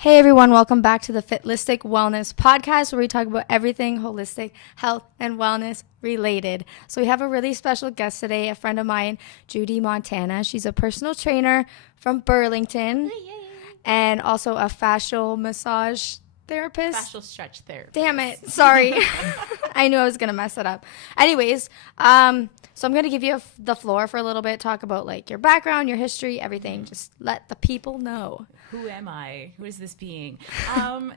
Hey everyone, welcome back to the Fitlistic Wellness Podcast, where we talk about everything holistic, health, and wellness related. So we have a really special guest today, a friend of mine, Judy Montana. She's a personal trainer from Burlington and also a fascial massage therapist. Fascial stretch therapist. Damn it. Sorry. I knew I was going to mess it up. Anyways, so I'm going to give you the floor for a little bit, talk about like your background, your history, everything. Just let the people know. Who am I? Who is this being?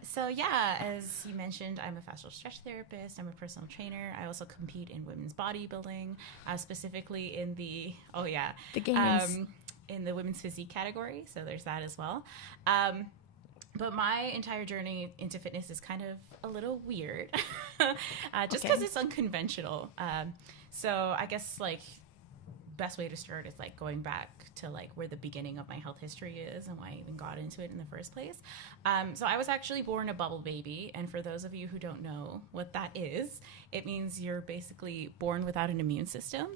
So yeah, as you mentioned, I'm a fascial stretch therapist. I'm a personal trainer. I also compete in women's bodybuilding, specifically in the games. In the women's physique category. So there's that as well. But my entire journey into fitness is kind of a little weird, just because it's unconventional. So I guess like best way to start is like going back to like where the beginning of my health history is and why I even got into it in the first place. So I was actually born a bubble baby, and for those of you who don't know what that is, it means you're basically born without an immune system.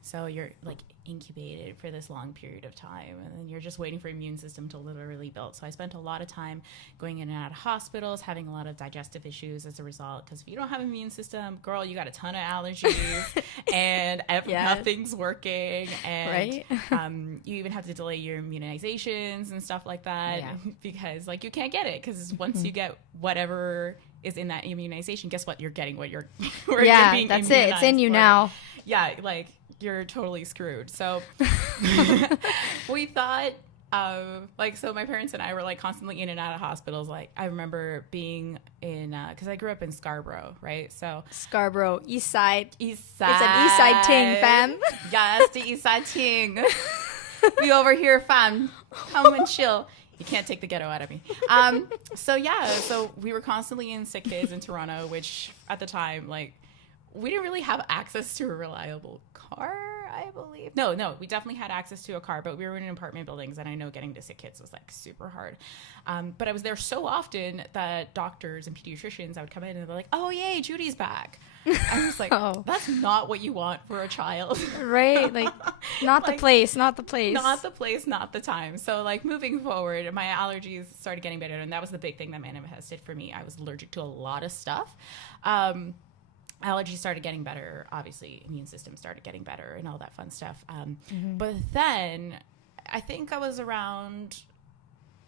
So you're like incubated for this long period of time, and then you're just waiting for your immune system to literally build. So I spent a lot of time going in and out of hospitals, having a lot of digestive issues as a result, because if you don't have an immune system, girl, you got a ton of allergies and nothing's working, and you even have to delay your immunizations and stuff like that because like you can't get it, because once you get whatever is in that immunization, guess what? You're getting what you're you're being that's it. It's in you now. Yeah, like you're totally screwed. So we thought, so my parents and I were like constantly in and out of hospitals. Like I remember being in, because I grew up in Scarborough, right? So Scarborough, East Side. East Side. It's an East Side ting, fam. Yes, the East Side ting. We over here, fam. Come and chill. You can't take the ghetto out of me. So we were constantly in sick kids in Toronto, which at the time, like, we didn't really have access to a reliable car, I believe. No, we definitely had access to a car, but we were in apartment buildings, and I know getting to sick kids was like super hard. But I was there so often that doctors and pediatricians, I would come in and they're like, "Oh yay, Judy's back." I was like, that's not what you want for a child. Right? Like, not the place. Not the time. So, like, moving forward, my allergies started getting better, and that was the big thing that manifested for me. I was allergic to a lot of stuff. Allergies started getting better. Obviously, immune system started getting better and all that fun stuff. But then I think I was around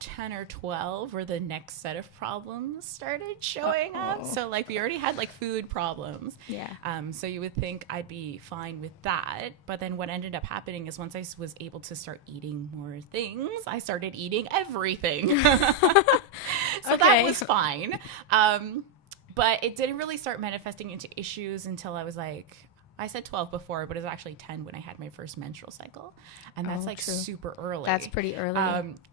10 or 12 where the next set of problems started showing up. So like we already had like food problems. Yeah. So you would think I'd be fine with that. But then what ended up happening is once I was able to start eating more things, I started eating everything. So that was fine. But it didn't really start manifesting into issues until I was like, I said 12 before, but it was actually 10 when I had my first menstrual cycle. And that's super early. That's pretty early.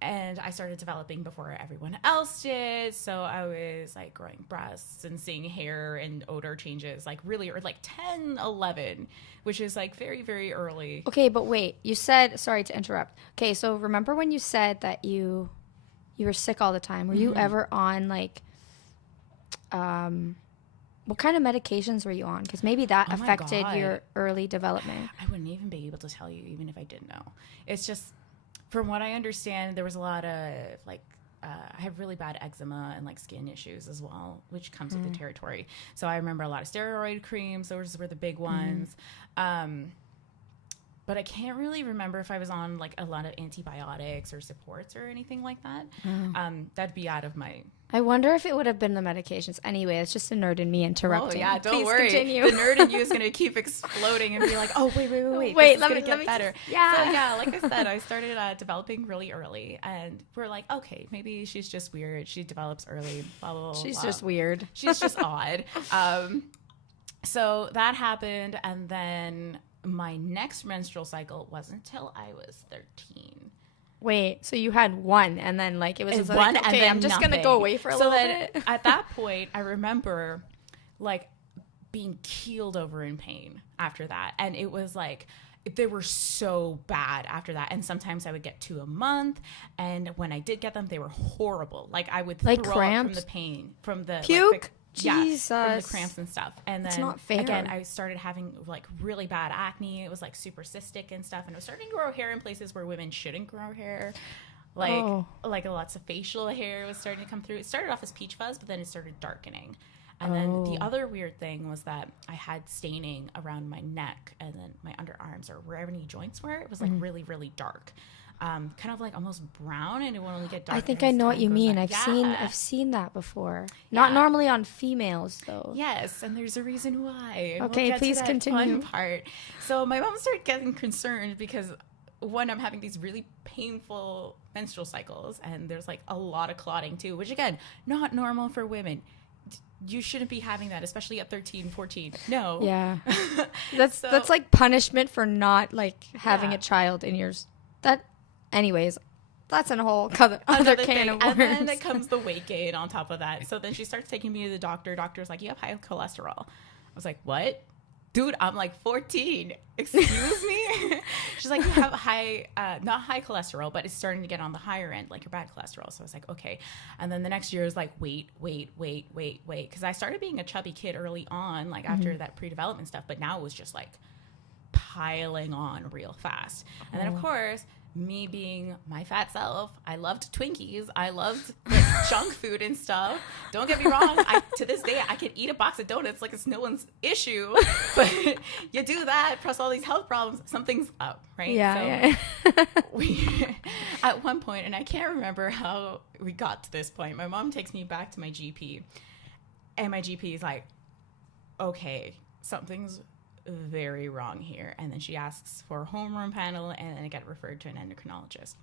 And I started developing before everyone else did. So I was like growing breasts and seeing hair and odor changes like really, or like 10, 11, which is like very, very early. Okay, but wait, you said, sorry to interrupt. Okay, so remember when you said that you were sick all the time? Were you ever on like, what kind of medications were you on? Because maybe that affected your early development. I wouldn't even be able to tell you, even if I did know. It's just, from what I understand, there was a lot of like, I have really bad eczema and like skin issues as well, which comes with the territory. So I remember a lot of steroid creams. Those were the big ones. But I can't really remember if I was on like a lot of antibiotics or supports or anything like that. That'd be out of my... I wonder if it would have been the medications. Anyway, it's just a nerd in me interrupting. Oh, yeah, don't Please worry. Continue. The nerd in you is going to keep exploding and be like, oh, wait. This is going to get better. Yeah. So, yeah, like I said, I started developing really early. And we're like, okay, maybe she's just weird. She develops early, blah, blah, blah. She's just weird. She's just odd. So that happened. And then my next menstrual cycle wasn't until I was 13. Wait, so you had one, and then like it was just one, like, okay, and then I'm just nothing. Gonna go away for a little bit. At that point, I remember like being keeled over in pain after that, and it was like they were so bad after that. And sometimes I would get 2 a month, and when I did get them, they were horrible. Like I would like throw cramps? up from the pain, from the puke. Like, Jesus. Yeah, from the cramps and stuff. And then it's not fair. Again, I started having like really bad acne. It was like super cystic and stuff, and I was starting to grow hair in places where women shouldn't grow hair. like lots of facial hair was starting to come through. It started off as peach fuzz, but then it started darkening. And then the other weird thing was that I had staining around my neck and then my underarms or wherever any joints were. It was like really, really dark. Kind of like almost brown, and it will only get darker. I think I know what you mean. I've seen that before. Not normally on females though. Yes, and there's a reason why. Okay, please continue. Fun part. So my mom started getting concerned because one, I'm having these really painful menstrual cycles, and there's like a lot of clotting too, which again, not normal for women. You shouldn't be having that, especially at 13, 14. No. Yeah. That's like punishment for not like having a child in yours. Anyways, that's a whole other can of worms. And then it comes the weight gain on top of that. So then she starts taking me to the doctor. Doctor's like, you have high cholesterol. I was like, what? Dude, I'm like 14. Excuse me? She's like, you have not high cholesterol, but it's starting to get on the higher end, like your bad cholesterol. So I was like, okay. And then the next year is like, wait. Because I started being a chubby kid early on, like after that pre-development stuff. But now it was just like piling on real fast. And then, of course, me being my fat self, I loved Twinkies. I loved like, junk food and stuff. Don't get me wrong. To this day, I can eat a box of donuts like it's no one's issue. But you do that, plus all these health problems, something's up, right? Yeah. We, at one point, and I can't remember how we got to this point, my mom takes me back to my GP. And my GP is like, okay, something's very wrong here. And then she asks for a hormone panel, and then I get referred to an endocrinologist.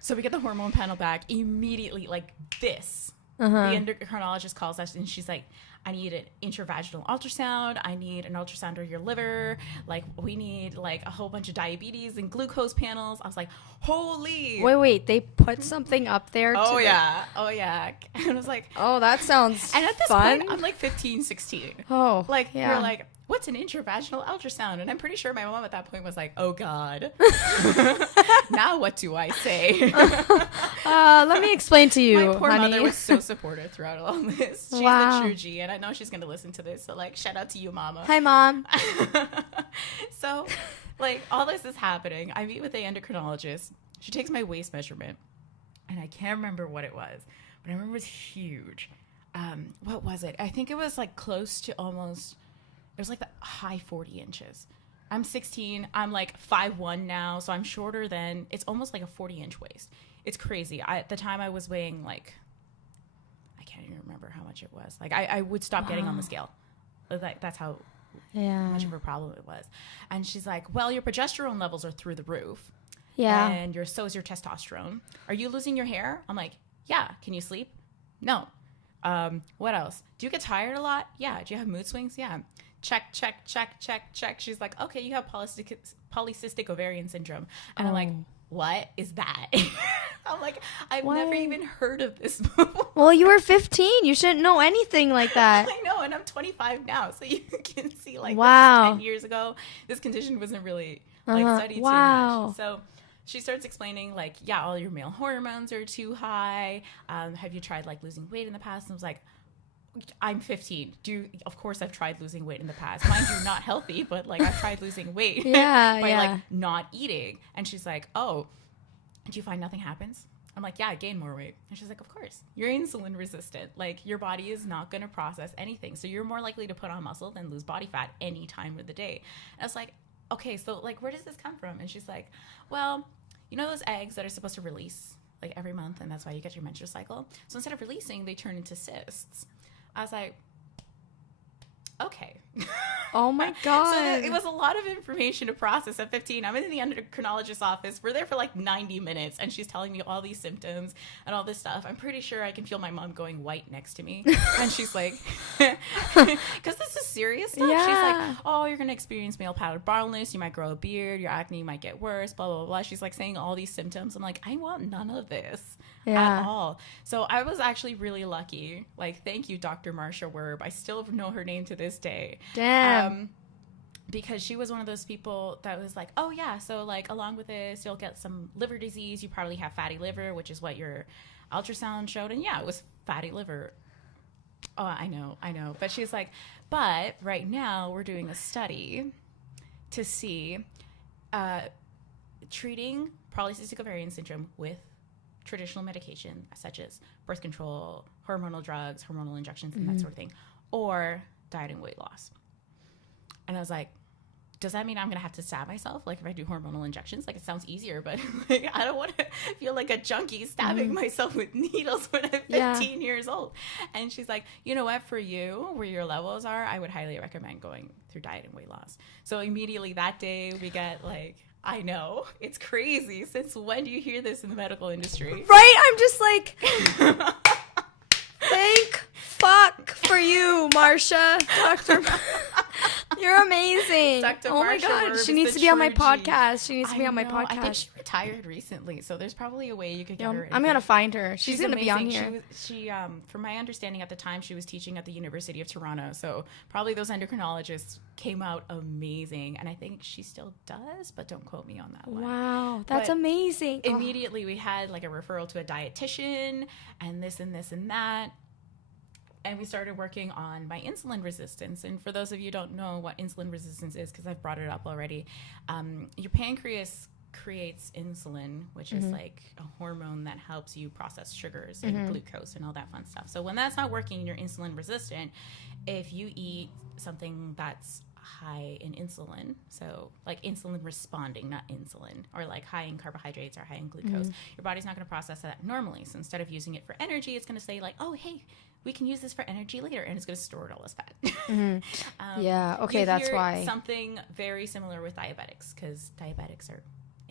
So we get the hormone panel back immediately, like this. The endocrinologist calls us, and she's like, I need an intravaginal ultrasound. I need an ultrasound of your liver. Like, we need like a whole bunch of diabetes and glucose panels. I was like, holy. Wait. They put something up there. Oh, yeah. And I was like, oh, that sounds And at this fun. point, I'm like 15, 16. Oh, like, yeah. You're like, what's an intravaginal ultrasound? And I'm pretty sure my mom at that point was like, oh, God. Now what do I say? Let me explain to you, my poor honey. mother was so supportive throughout all this. She's the true G, and I know she's going to listen to this. So, like, shout out to you, Mama. Hi, Mom. So, like, all this is happening. I meet with the endocrinologist. She takes my waist measurement, and I can't remember what it was, but I remember it was huge. What was it? I think it was, like, close to almost... It was like the high 40 inches. I'm 16. I'm like 5'1" now, so I'm shorter than... It's almost like a 40-inch waist. It's crazy. At the time, I was weighing like... I can't even remember how much it was. Like, I would stop getting on the scale. Like, that's how much of a problem it was. And she's like, well, your progesterone levels are through the roof. Yeah. And so is your testosterone. Are you losing your hair? I'm like, yeah. Can you sleep? No. What else? Do you get tired a lot? Yeah. Do you have mood swings? Yeah. Check. She's like, okay, you have polycystic ovarian syndrome. And I'm like, what is that? I'm like, I've never even heard of this before. Well, you were 15. You shouldn't know anything like that. I know, and I'm 25 now. So you can see, like, wow. This is 10 years ago, this condition wasn't really studied too much. So she starts explaining, like, yeah, all your male hormones are too high. Have you tried, like, losing weight in the past? And I was like, I'm 15. Of course I've tried losing weight in the past. Mind you, not healthy, but like I've tried losing weight by like not eating. And she's like, oh, do you find nothing happens? I'm like, yeah, I gain more weight. And she's like, of course, you're insulin resistant. Like your body is not going to process anything. So you're more likely to put on muscle than lose body fat any time of the day. And I was like, okay, so like, where does this come from? And she's like, well, you know those eggs that are supposed to release like every month, and that's why you get your menstrual cycle? So instead of releasing, they turn into cysts. I was like, okay. Oh my God. So it was a lot of information to process at 15. I'm in the endocrinologist's office. We're there for like 90 minutes, and she's telling me all these symptoms and all this stuff. I'm pretty sure I can feel my mom going white next to me. And she's like, because this is serious stuff. Yeah. She's like, oh, you're going to experience male pattern baldness. You might grow a beard. Your acne might get worse, blah, blah, blah. She's like saying all these symptoms. I'm like, I want none of this. At all. So I was actually really lucky. Like, thank you, Dr. Marsha Werb. I still know her name to this day. Damn. Because she was one of those people that was like, oh yeah, so like along with this, you'll get some liver disease. You probably have fatty liver, which is what your ultrasound showed. And yeah, it was fatty liver. Oh, I know. But she's like, but right now we're doing a study to see treating polycystic ovarian syndrome with traditional medication, such as birth control, hormonal drugs, hormonal injections, and that sort of thing, or diet and weight loss. And I was like, does that mean I'm going to have to stab myself? Like if I do hormonal injections, like it sounds easier, but like, I don't want to feel like a junkie stabbing myself with needles when I'm 15 years old. And she's like, you know what, for you, where your levels are, I would highly recommend going through diet and weight loss. So immediately that day we get like, I know, it's crazy. Since when do you hear this in the medical industry? Right? I'm just like, thank fuck for you, Marsha. Dr. You're amazing. Dr. Oh my Marsha God. Werb She is needs the to be on my true G. podcast. She needs to be on my I think podcast. she retired recently, so there's probably a way you could get her. I'm going to find her. She's going to be on amazing. here. She from my understanding at the time, she was teaching at the University of Toronto. So probably those endocrinologists came out amazing. And I think she still does, but don't quote me on that one. Wow. That's But amazing. Immediately we had like a referral to a dietitian and this and this and that. And we started working on my insulin resistance. And for those of you who don't know what insulin resistance is, because I've brought it up already, your pancreas creates insulin, which is like a hormone that helps you process sugars and glucose and all that fun stuff. So when that's not working and you're insulin resistant, if you eat something that's high in insulin, so like insulin responding, not insulin, or like high in carbohydrates or high in glucose, your body's not going to process that normally. So instead of using it for energy, it's going to say like, oh, hey, we can use this for energy later, and it's going to store it all as fat. Yeah, okay, that's why. Something very similar with diabetics, because diabetics are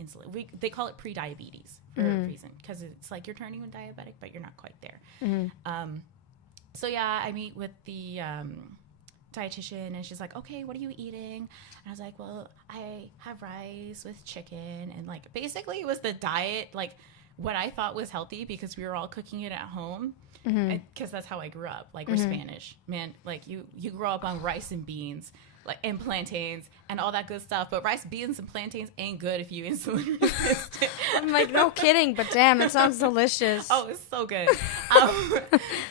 insulin. They call it pre-diabetes for a reason, because it's like you're turning diabetic, but you're not quite there. So yeah, I meet with the dietitian, and she's like, okay, what are you eating? And I was like, well, I have rice with chicken, and like basically it was the diet, like what I thought was healthy because we were all cooking it at home. Because that's how I grew up. Like we're Spanish, man. Like you grow up on rice and beans, like and plantains and all that good stuff. But rice, beans, and plantains ain't good if you insulin resistant. I'm like, no kidding, but damn, it sounds delicious. Oh, it's so good.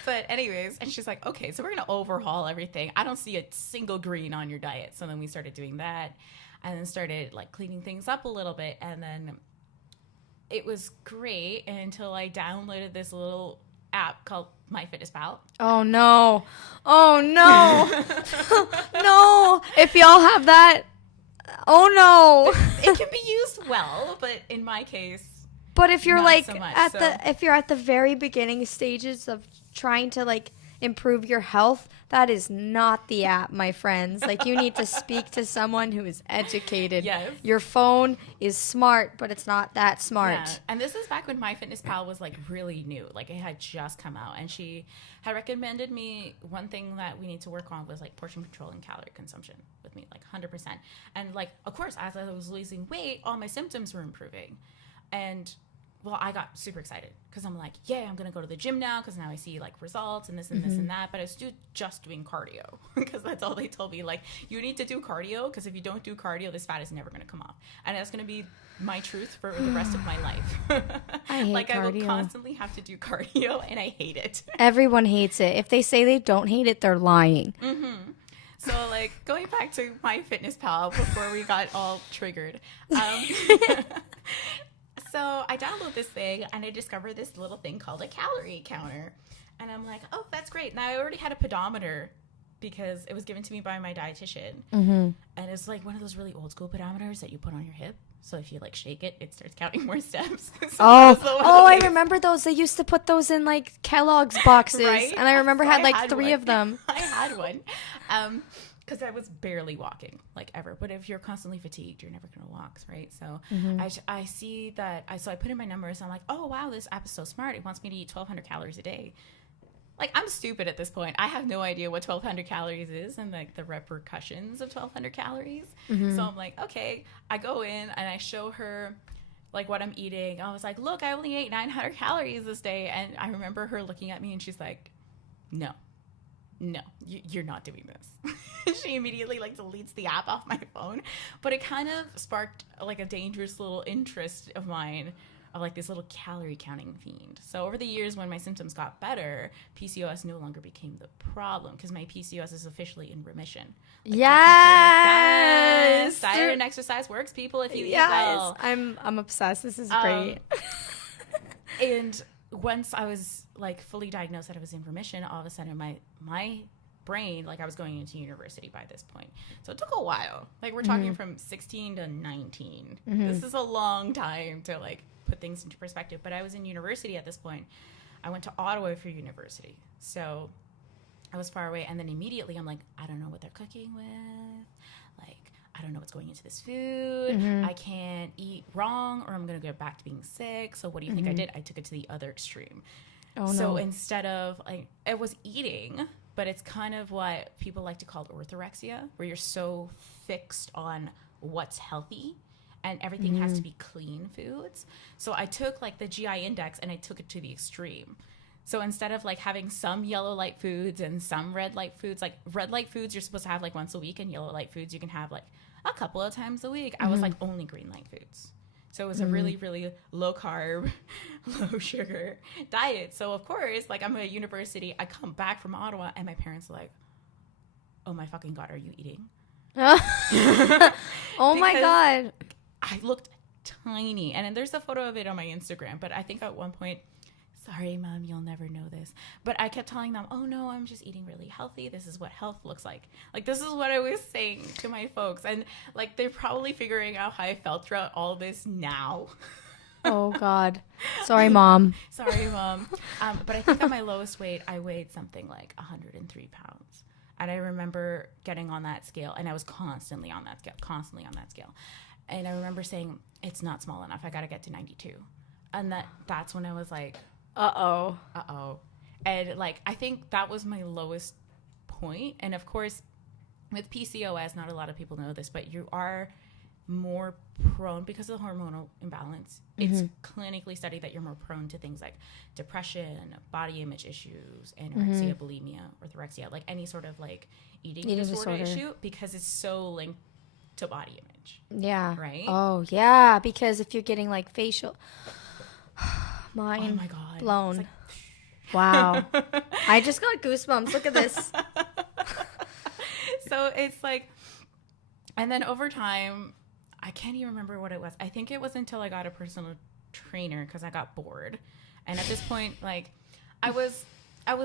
But anyways, and she's like, okay, so we're gonna overhaul everything. I don't see a single green on your diet. So then we started doing that, and then started like cleaning things up a little bit, and then it was great until I downloaded this little app called MyFitnessPal. Oh no. Oh no. No. If y'all have that, oh no. It can be used well, but in my case, but if you're not like so much, if you're at the very beginning stages of trying to like improve your health, that is not the app, my friends. Like you need to speak to someone who is educated. Yes. Your phone is smart, but it's not that smart. Yeah. And this is back when MyFitnessPal was like really new. Like it had just come out, and she had recommended me one thing that we need to work on was like portion control and calorie consumption with me, like 100%. And like, of course, as I was losing weight, all my symptoms were improving. And well, I got super excited because I'm like, yeah, I'm going to go to the gym now because now I see like results and this and this and that. But I was just doing cardio because that's all they told me. Like, you need to do cardio because if you don't do cardio, this fat is never going to come off. And that's going to be my truth for the rest of my life. I hate like, cardio. I will constantly have to do cardio and I hate it. Everyone hates it. If they say they don't hate it, they're lying. So, like, going back to MyFitnessPal before we got all triggered. So I download this thing and I discovered this little thing called a calorie counter. And I'm like, oh, that's great. Now I already had a pedometer because it was given to me by my dietitian. And it's like one of those really old school pedometers that you put on your hip. So if you like shake it, it starts counting more steps. So I remember those. They used to put those in like Kellogg's boxes. Right? And I remember So had like had 3 one. of them. I had one. Because I was barely walking, like ever. But if you're constantly fatigued, you're never going to walk, right? So I see that. So I put in my numbers. And I'm like, oh, wow, this app is so smart. It wants me to eat 1,200 calories a day. Like, I'm stupid at this point. I have no idea what 1,200 calories is and like the repercussions of 1,200 calories. So I'm like, okay. I go in and I show her like what I'm eating. I was like, look, I only ate 900 calories this day. And I remember her looking at me and she's like, no, you're not doing this. She immediately like deletes the app off my phone. But it kind of sparked like a dangerous little interest of mine of like this little calorie counting fiend. So over the years when my symptoms got better, PCOS no longer became the problem because my PCOS is officially in remission. Like, yes. Diet and exercise works, people, if you eat well. I'm obsessed. This is great. And once I was like fully diagnosed that I was in remission, all of a sudden my brain, like I was going into university by this point. So it took a while. Like we're talking from 16 to 19. This is a long time to like put things into perspective. But I was in university at this point. I went to Ottawa for university. So I was far away. And then immediately I'm like, I don't know what they're cooking with. Like, I don't know what's going into this food. I can't eat wrong or I'm going to go back to being sick. So what do you think I did? I took it to the other extreme. So instead of like, it was eating, but it's kind of what people like to call orthorexia, where you're so fixed on what's healthy and everything has to be clean foods. So I took like the GI index and I took it to the extreme. So instead of like having some yellow light foods and some red light foods, like red light foods you're supposed to have like once a week, and yellow light foods you can have like a couple of times a week. I was like only green light foods. So it was a really, really low carb, low sugar diet. So of course, like I'm at university, I come back from Ottawa and my parents are like, oh my fucking God, are you eating? Oh my God. I looked tiny. And then there's a photo of it on my Instagram. But I think at one point, sorry, Mom, you'll never know this. But I kept telling them, oh, no, I'm just eating really healthy. This is what health looks like. Like, this is what I was saying to my folks. And, like, they're probably figuring out how I felt throughout all this now. Oh, God. Sorry, Mom. Sorry, Mom. But I think at my lowest weight, I weighed something like 103 pounds. And I remember getting on that scale, and I was constantly on that scale. And I remember saying, it's not small enough. I got to get to 92. And that's when I was like, uh-oh. And, like, I think that was my lowest point. And, of course, with PCOS, not a lot of people know this, but you are more prone, because of the hormonal imbalance, it's clinically studied that you're more prone to things like depression, body image issues, anorexia, bulimia, orthorexia, like any sort of, like, eating disorder issue, because it's so linked to body image. Yeah. Right? Oh, yeah, because if you're getting, like, facial... Mind oh my God. blown. Like, wow. I just got goosebumps. Look at this. So it's like, and then over time, I can't even remember what it was. I think it was until I got a personal trainer because I got bored. And at this point, like, I was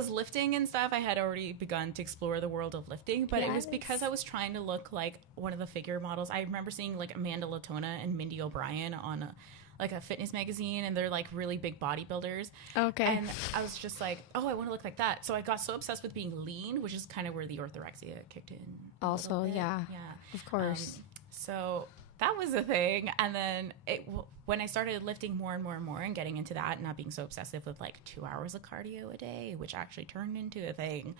lifting and stuff. I had already begun to explore the world of lifting, but it was because I was trying to look like one of the figure models. I remember seeing like Amanda Latona and Mindy O'Brien on a fitness magazine, and they're like really big bodybuilders. Okay. And I was just like, oh, I want to look like that. So I got so obsessed with being lean, which is kind of where the orthorexia kicked in. Also, yeah, of course. So that was a thing. And then when I started lifting more and more and more and getting into that and not being so obsessive with like 2 hours of cardio a day, which actually turned into a thing.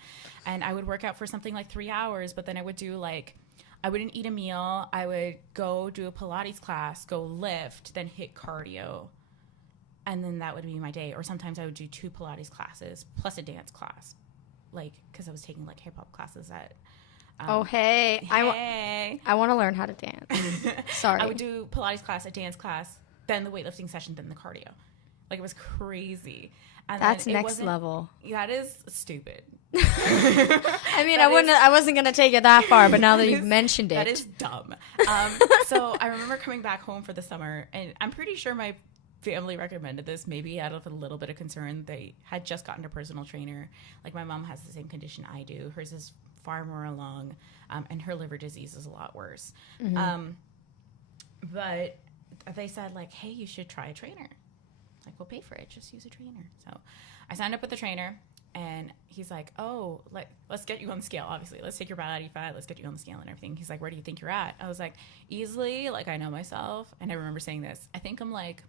And I would work out for something like 3 hours, but then I would do like, I wouldn't eat a meal. I would go do a Pilates class, go lift, then hit cardio. And then that would be my day. Or sometimes I would do 2 Pilates classes plus a dance class. Like, because I was taking like hip hop classes at... I want to learn how to dance. Sorry. I would do Pilates class, a dance class, then the weightlifting session, then the cardio. Like, it was crazy. And that's next level. That is stupid. I mean, I wasn't going to take it that far, but now that you've mentioned it. That is dumb. So I remember coming back home for the summer, and I'm pretty sure my family recommended this, maybe out of a little bit of concern. They had just gotten a personal trainer. Like, my mom has the same condition I do. Hers is far more along, and her liver disease is a lot worse. But they said, like, hey, you should try a trainer. Like, we'll pay for it. Just use a trainer. So I signed up with the trainer, and he's like, oh, like, let's get you on the scale, obviously. Let's take your body fat. Let's get you on the scale and everything. He's like, where do you think you're at? I was like, easily, like, I know myself. And I remember saying this. I think I'm like,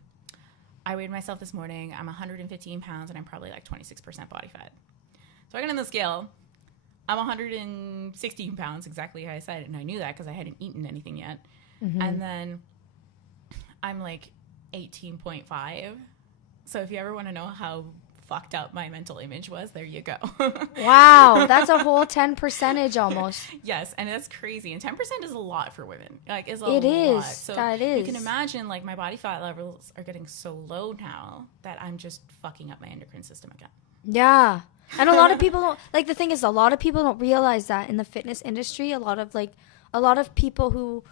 I weighed myself this morning. I'm 115 pounds, and I'm probably like 26% body fat. So I got on the scale. I'm 116 pounds, exactly how I said it. And I knew that because I hadn't eaten anything yet. And then I'm like 18.5. So if you ever want to know how fucked up my mental image was, there you go. Wow, that's a whole 10% almost. Yes, and that's crazy. And 10% is a lot for women. Like, it's a lot. It is. So that is. You can imagine, like, my body fat levels are getting so low now that I'm just fucking up my endocrine system again. Yeah. And a lot of people don't, like, the thing is, a lot of people don't realize that in the fitness industry, a lot of people who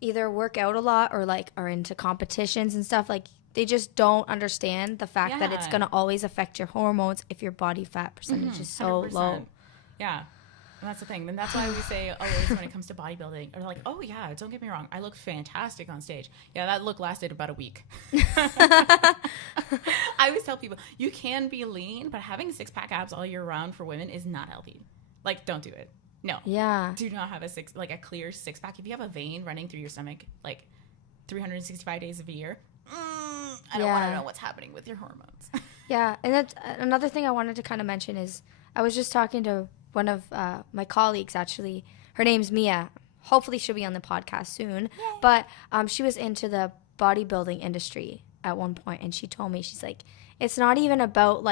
either work out a lot or, like, are into competitions and stuff, like, they just don't understand the fact that it's going to always affect your hormones if your body fat percentage is so 100%. low. Yeah. And that's the thing. And that's why we say always when it comes to bodybuilding, or like, oh yeah, don't get me wrong, I look fantastic on stage. Yeah, that look lasted about a week. I always tell people, you can be lean, but having 6-pack abs all year round for women is not healthy. Like, don't do it. No. Yeah. Do not have a clear 6-pack. If you have a vein running through your stomach, like 365 days of a year, I don't want to know what's happening with your hormones. Yeah. And that's another thing I wanted to kind of mention is I was just talking to one of my colleagues, actually. Her name's Mia. Hopefully she'll be on the podcast soon. Yay. But she was into the bodybuilding industry at one point, and she told me, she's like, it's not even about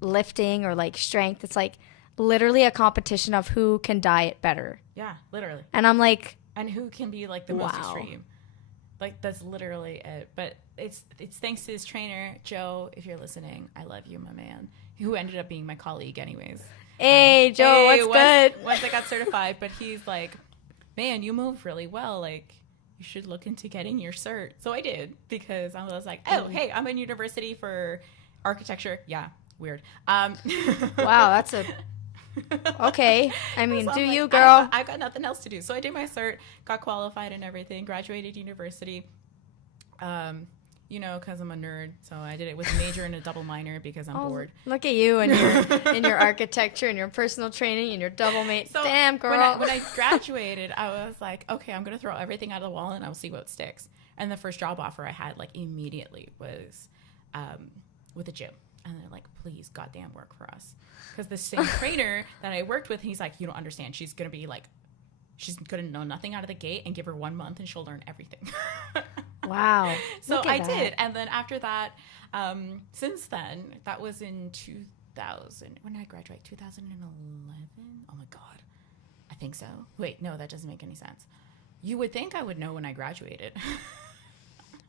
lifting or like strength. It's like literally a competition of who can diet better. Yeah, literally. And I'm like, and who can be like the most extreme. Like, that's literally it. But it's thanks to this trainer, Joe, if you're listening, I love you, my man, who ended up being my colleague anyways. Hey, Joe, what's good? Once I got certified, but he's like, man, you move really well. Like, you should look into getting your cert. So I did, because I was like, oh, hey, I'm in university for architecture. Yeah, weird. Wow, that's a... Okay. I mean, so do you, girl? I've got nothing else to do. So I did my cert, got qualified and everything, graduated university. Because I'm a nerd. So I did it with a major and a double minor because I'm bored. Look at you and your architecture and your personal training and your double mate. So damn, girl. When I graduated, I was like, okay, I'm going to throw everything out of the wall and I'll see what sticks. And the first job offer I had, like, immediately was with a gym. And they're like, please, goddamn, work for us. Because the same trainer that I worked with, he's like, you don't understand. She's going to know nothing out of the gate, and give her 1 month and she'll learn everything. Wow. So I did. And then after that, since then, that was in 2000. When did I graduate? 2011? Oh my God. I think so. Wait, no, that doesn't make any sense. You would think I would know when I graduated.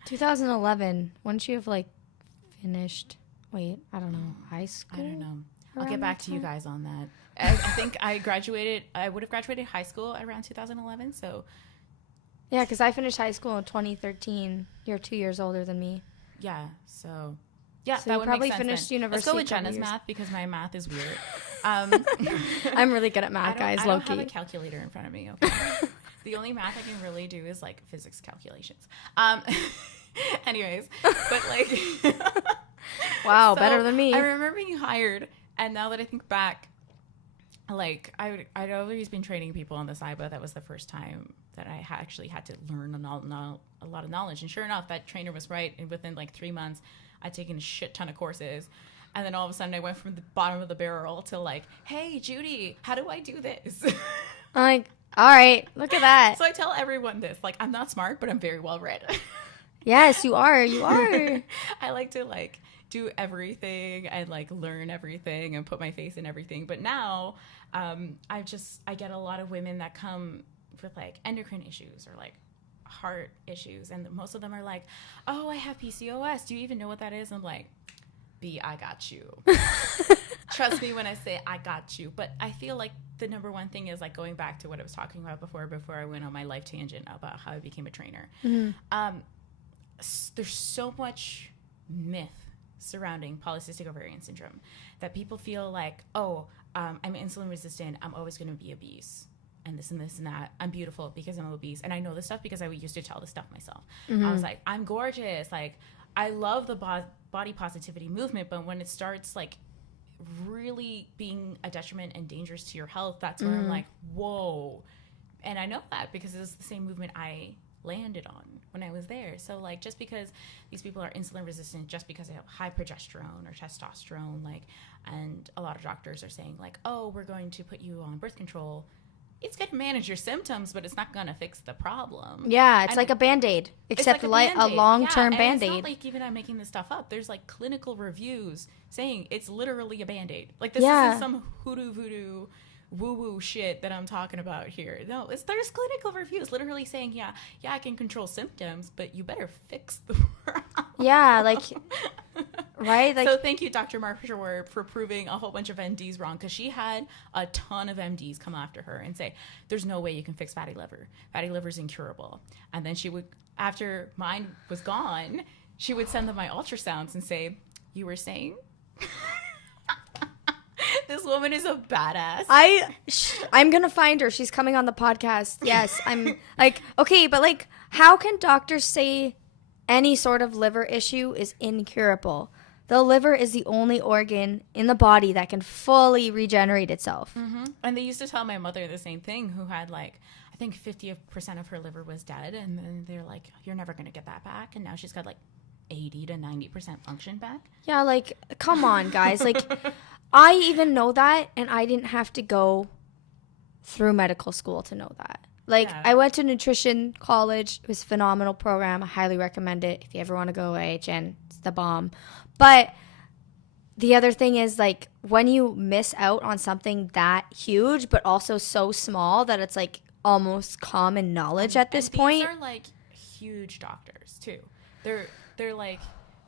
2011. Wouldn't you have like finished... Wait, I don't know. High school? I don't know. I'll get back to you guys on that. I think I would have graduated high school around 2011. So, yeah, because I finished high school in 2013. You're 2 years older than me. Yeah, so yeah, so that would probably finished university. Let's go with Jenna's math, because my math is weird. I'm really good at math, guys. I don't have a calculator in front of me. Okay. The only math I can really do is like physics calculations. Anyways, but like. Wow, so better than me. I remember being hired, and now that I think back, like I'd always been training people on the side, but that was the first time that I actually had to learn a lot of knowledge. And sure enough, that trainer was right. And within like 3 months, I'd taken a shit ton of courses. And then all of a sudden, I went from the bottom of the barrel to like, hey, Judy, how do I do this? I'm like, all right, look at that. So I tell everyone this. Like, I'm not smart, but I'm very well read. Yes, you are. You are. I like to like do everything and like learn everything and put my face in everything. But now I get a lot of women that come with like endocrine issues or like heart issues, and most of them are like, oh, I have PCOS. Do you even know what that is? I'm like, B, I got you. Trust me when I say I got you. But I feel like the number one thing is like going back to what I was talking about before I went on my life tangent about how I became a trainer. Mm-hmm. There's so much myth surrounding polycystic ovarian syndrome that people feel like, oh, I'm insulin resistant, I'm always going to be obese, and this and this and that. I'm beautiful because I'm obese. And I know this stuff because I used to tell this stuff myself. Mm-hmm. I was like, I'm gorgeous. Like, I love the body positivity movement, but when it starts like really being a detriment and dangerous to your health, that's where I'm like, whoa. And I know that because it's the same movement I landed on when I was there. So like, just because these people are insulin resistant, just because they have high progesterone or testosterone, like, and a lot of doctors are saying like, oh, we're going to put you on birth control, it's going to manage your symptoms, but it's not going to fix the problem. Yeah, it's like a Band-Aid, except like a long-term Band-Aid. It's not like even I'm making this stuff up. There's like clinical reviews saying it's literally a Band-Aid. Like, this isn't some hoodoo voodoo woo-woo shit that I'm talking about here. No, there's clinical reviews literally saying, yeah, I can control symptoms, but you better fix the problem. Yeah, like Right? Like, so thank you, Dr. Marsha, for proving a whole bunch of MDs wrong, because she had a ton of MDs come after her and say, there's no way you can fix fatty liver. Fatty liver is incurable. And then she would, after mine was gone, she would send them my ultrasounds and say, you were saying? This woman is a badass. I'm going to find her. She's coming on the podcast. Yes. I'm like, okay, but like, how can doctors say any sort of liver issue is incurable? The liver is the only organ in the body that can fully regenerate itself. Mm-hmm. And they used to tell my mother the same thing, who had like, I think 50% of her liver was dead. And then they're like, you're never going to get that back. And now she's got like 80 to 90% function back. Yeah, like, come on, guys. Like, I even know that, and I didn't have to go through medical school to know that. Like, I went to nutrition college. It was a phenomenal program. I highly recommend it. If you ever want to go AHN, it's the bomb. But the other thing is, like, when you miss out on something that huge, but also so small that it's, like, almost common knowledge at this point. These are, like, huge doctors, too. They're like,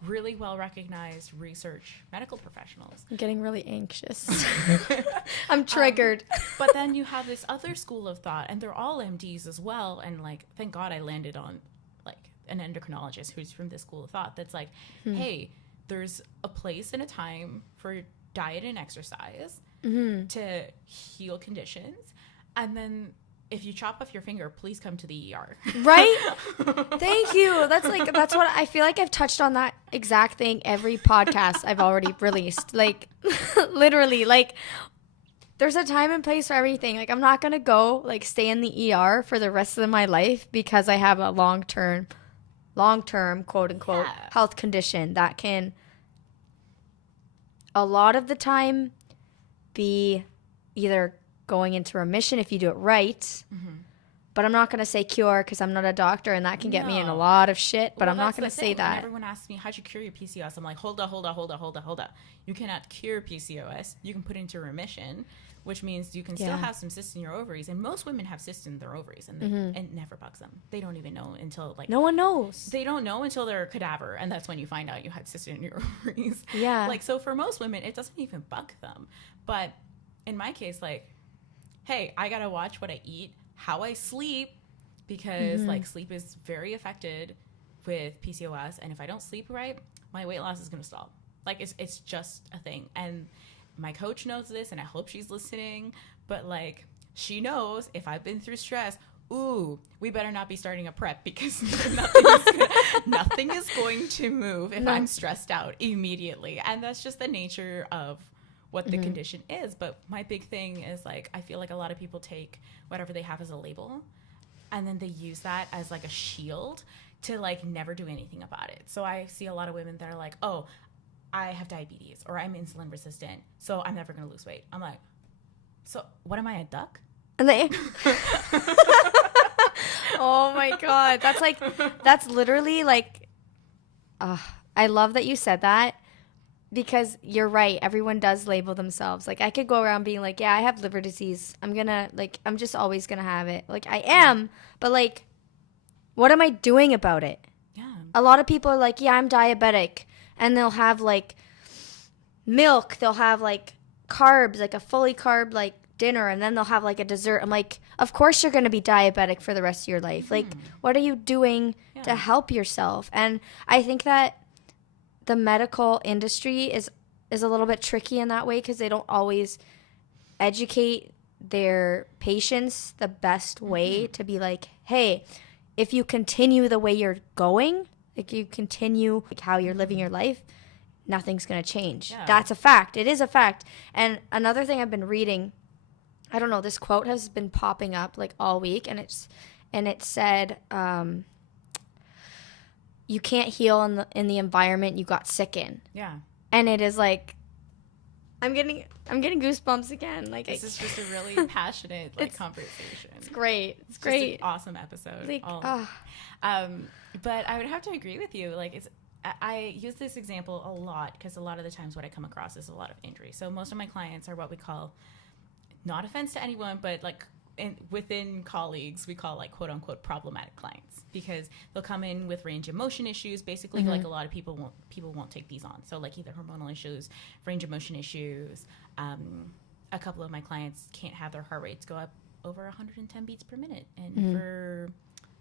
really well-recognized research medical professionals. I'm getting really anxious. I'm triggered. But then you have this other school of thought, and they're all MDs as well. And, like, thank God I landed on, like, an endocrinologist who's from this school of thought that's like, hey, there's a place and a time for diet and exercise to heal conditions. And then if you chop off your finger, please come to the ER. Right? Thank you. That's what I feel like I've touched on that exact thing every podcast I've already released. Like, literally, like, there's a time and place for everything. Like, I'm not going to go, like, stay in the ER for the rest of my life because I have a long-term, quote unquote, health condition that can a lot of the time be either going into remission if you do it right. But I'm not going to say cure because I'm not a doctor, and that can get me in a lot of shit. But I'm not going to say that. When everyone asks me, how'd you cure your PCOS? I'm like, hold up. You cannot cure PCOS. You can put it into remission, which means you can still have some cysts in your ovaries. And most women have cysts in their ovaries, and it never bugs them. They don't even know until, like... No one knows. They don't know until they're a cadaver, and that's when you find out you had cysts in your ovaries. Yeah. Like, so for most women, it doesn't even bug them. But in my case, like, hey, I got to watch what I eat, how I sleep, because like sleep is very affected with PCOS. And if I don't sleep right, my weight loss is going to stall. Like it's just a thing. And my coach knows this, and I hope she's listening, but like she knows if I've been through stress, ooh, we better not be starting a prep because nothing is going to move if I'm stressed out immediately. And that's just the nature of what the condition is. But my big thing is, like, I feel like a lot of people take whatever they have as a label and then they use that as like a shield to like never do anything about it. So I see a lot of women that are like, oh, I have diabetes or I'm insulin resistant, so I'm never going to lose weight. I'm like, so what am I, a duck? And they oh my God. That's literally like, I love that you said that. Because you're right. Everyone does label themselves. Like, I could go around being like, yeah, I have liver disease. I'm just always going to have it. Like, I am. But, like, what am I doing about it? Yeah. A lot of people are like, yeah, I'm diabetic. And they'll have, like, milk. They'll have, like, carbs, like a fully carb, like, dinner. And then they'll have, like, a dessert. I'm like, of course you're going to be diabetic for the rest of your life. Like, what are you doing to help yourself? And I think that the medical industry is a little bit tricky in that way because they don't always educate their patients the best way to be like, hey, if you continue the way you're going, like you continue like how you're living your life, nothing's going to change. Yeah. That's a fact. It is a fact. And another thing I've been reading, I don't know, this quote has been popping up like all week, and it said, you can't heal in the environment you got sick in. Yeah. And it is like, I'm getting goosebumps again. Like, this is just a really passionate conversation. It's great. It's great. Just an awesome episode. Like, but I would have to agree with you. Like, I use this example a lot because a lot of the times what I come across is a lot of injury. So most of my clients are what we call, not offense to anyone, but like within colleagues, we call like quote unquote problematic clients, because they'll come in with range of motion issues. Basically, like a lot of people won't take these on. So like either hormonal issues, range of motion issues. A couple of my clients can't have their heart rates go up over 110 beats per minute. And for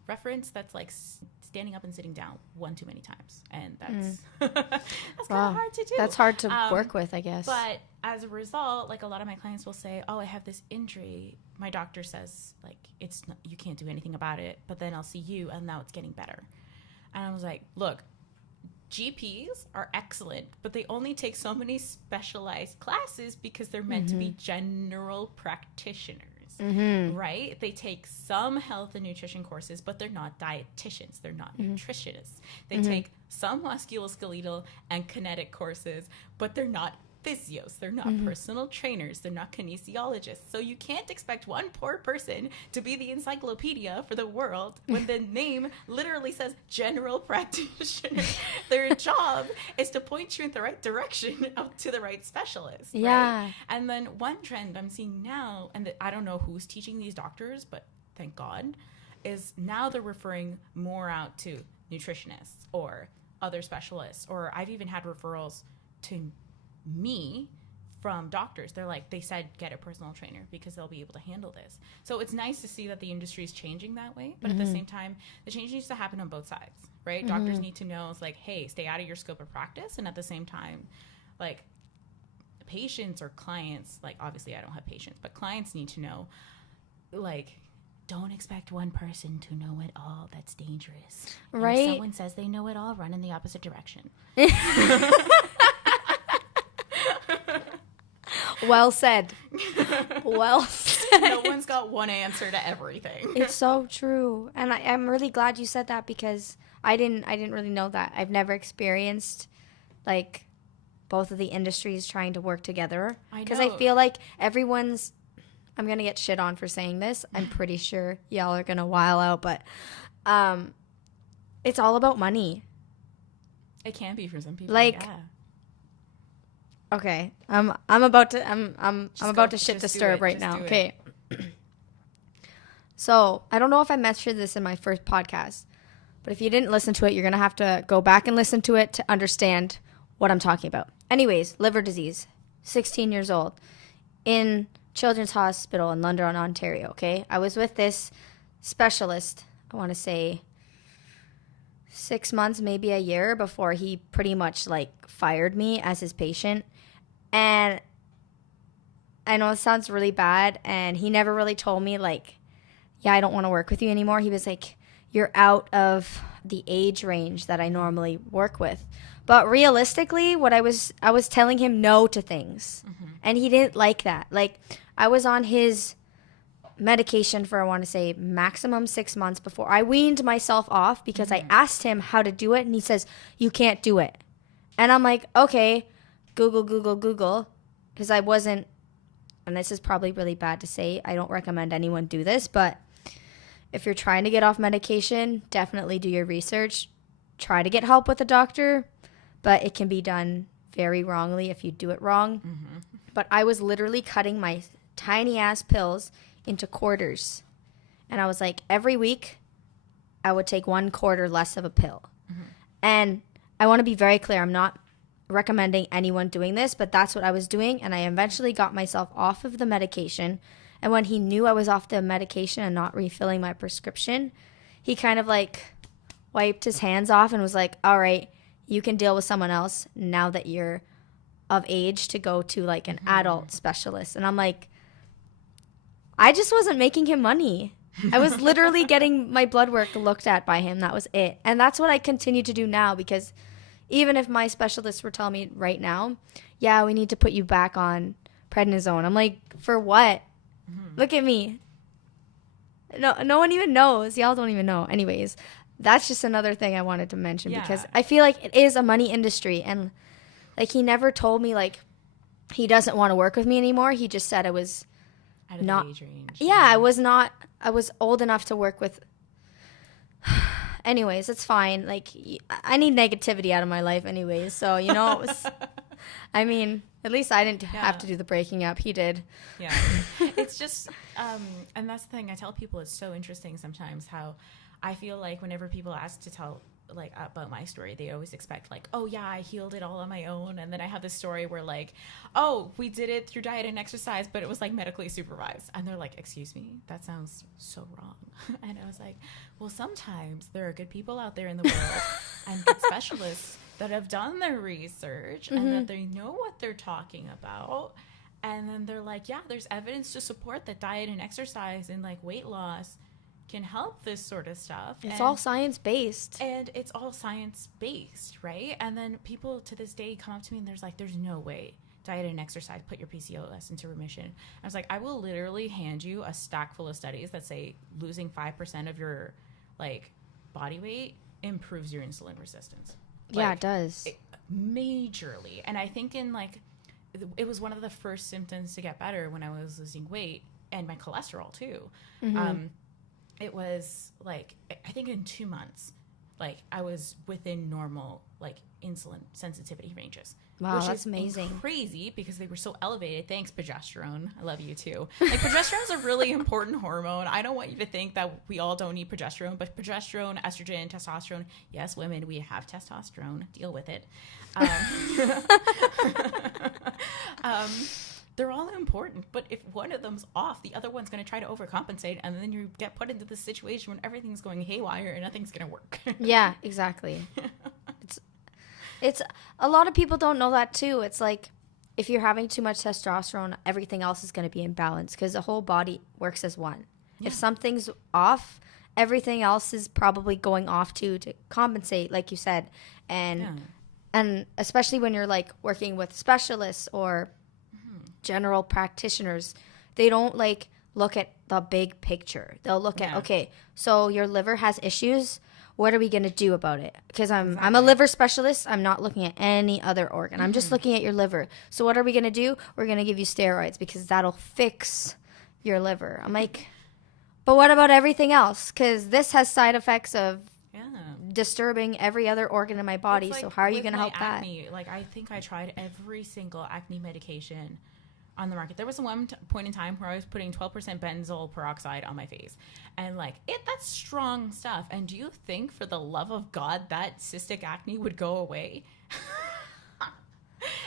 reference, that's like standing up and sitting down one too many times. And that's that's kind of hard to do. That's hard to work with, I guess. But as a result, like a lot of my clients will say, oh, I have this injury. My doctor says like you can't do anything about it, but then I'll see you and now it's getting better. And I was like, look, GPs are excellent, but they only take so many specialized classes because they're meant to be general practitioners. Right? They take some health and nutrition courses, but they're not dietitians. They're not nutritionists. They take some musculoskeletal and kinetic courses, but they're not physios. They're not personal trainers. They're not kinesiologists. So you can't expect one poor person to be the encyclopedia for the world when the name literally says general practitioner. Their job is to point you in the right direction up to the right specialist. Yeah. Right? And then one trend I'm seeing now, and I don't know who's teaching these doctors, but thank God, is now they're referring more out to nutritionists or other specialists, or I've even had referrals to me from doctors. They're like, they said get a personal trainer because they'll be able to handle this. So it's nice to see that the industry is changing that way, but at the same time, the change needs to happen on both sides, right? Doctors need to know, it's like, hey, stay out of your scope of practice, and at the same time, like, patients or clients, like, obviously I don't have patients, but clients need to know, like, don't expect one person to know it all. That's dangerous. Right. And if someone says they know it all, run in the opposite direction. Well said. Well said. No one's got one answer to everything. It's so true. And I'm really glad you said that, because I didn't really know that. I've never experienced like both of the industries trying to work together. Because I feel like everyone's, I'm going to get shit on for saying this. I'm pretty sure y'all are going to while out, but it's all about money. It can be for some people. Like, yeah. Okay, I'm about to shit disturb right now. Okay. So I don't know if I mentioned this in my first podcast, but if you didn't listen to it, you're gonna have to go back and listen to it to understand what I'm talking about. Anyways, liver disease, 16 years old, in Children's Hospital in London, Ontario. Okay, I was with this specialist, I want to say 6 months, maybe a year, before he pretty much like fired me as his patient. And I know it sounds really bad, and he never really told me like, yeah, I don't want to work with you anymore. He was like, you're out of the age range that I normally work with. But realistically, what I was telling him no to things, and he didn't like that. Like, I was on his medication for, I want to say, maximum 6 months before I weaned myself off, because I asked him how to do it, and he says, you can't do it. And I'm like, okay, Google, because I wasn't, and this is probably really bad to say, I don't recommend anyone do this, but if you're trying to get off medication, definitely do your research. Try to get help with a doctor, but it can be done very wrongly if you do it wrong. But I was literally cutting my tiny ass pills into quarters, and I was like, every week I would take 1/4 less of a pill. And I want to be very clear, I'm not recommending anyone doing this, but that's what I was doing, and I eventually got myself off of the medication. And when he knew I was off the medication and not refilling my prescription, he kind of like wiped his hands off and was like, all right, you can deal with someone else now that you're of age to go to like an adult specialist. And I'm like, I just wasn't making him money. I was literally getting my blood work looked at by him. That was it. And that's what I continue to do now, because even if my specialists were telling me right now, yeah, we need to put you back on prednisone, I'm like, for what? Look at me. No one even knows. Y'all don't even know. Anyways, that's just another thing I wanted to mention, because I feel like it is a money industry. And like, he never told me like he doesn't want to work with me anymore. He just said I was out of not the age range. Yeah, I was old enough to work with. Anyways, it's fine. Like, I need negativity out of my life anyways. So, you know, it At least I didn't have to do the breaking up. He did. Yeah. It's just, and that's the thing I tell people, it's so interesting sometimes how I feel like whenever people ask to tell like about my story, they always expect like, oh yeah, I healed it all on my own. And then I have this story where like, oh, we did it through diet and exercise, but it was like medically supervised. And they're like, excuse me, that sounds so wrong. And I was like, well, sometimes there are good people out there in the world and good specialists that have done their research and that they know what they're talking about. And then they're like, yeah, there's evidence to support that diet and exercise and like weight loss can help this sort of stuff. It's all science-based. And it's all science-based, right? And then people to this day come up to me and there's no way diet and exercise put your PCOS into remission. I was like, I will literally hand you a stack full of studies that say losing 5% of your like body weight improves your insulin resistance. Yeah, it does. Majorly. And I think it was one of the first symptoms to get better when I was losing weight and my cholesterol too. It was like, I think in 2 months, like I was within normal, like insulin sensitivity ranges. Wow, which that's is amazing. Crazy because they were so elevated. Thanks, progesterone. I love you too. Like progesterone is a really important hormone. I don't want you to think that we all don't need progesterone, but progesterone, estrogen, testosterone. Yes, women, we have testosterone. Deal with it. They're all important, but if one of them's off, the other one's going to try to overcompensate, and then you get put into this situation when everything's going haywire and nothing's going to work. Yeah, exactly. It's a lot of people don't know that too. It's like if you're having too much testosterone, everything else is going to be in balance because the whole body works as one. Yeah. If something's off, everything else is probably going off too to compensate, like you said. And especially when you're like working with specialists or general practitioners, they don't like look at the big picture. They'll look at, okay, so your liver has issues. What are we going to do about it? Because I'm a liver specialist. I'm not looking at any other organ. I'm just looking at your liver. So what are we going to do? We're going to give you steroids because that'll fix your liver. I'm like, but what about everything else? Because this has side effects of disturbing every other organ in my body. Like, so how are you going to help acne, that? Like I think I tried every single acne medication on the market. There was one point in time where I was putting 12% benzoyl peroxide on my face, and like that's strong stuff. And do you think, for the love of God, that cystic acne would go away?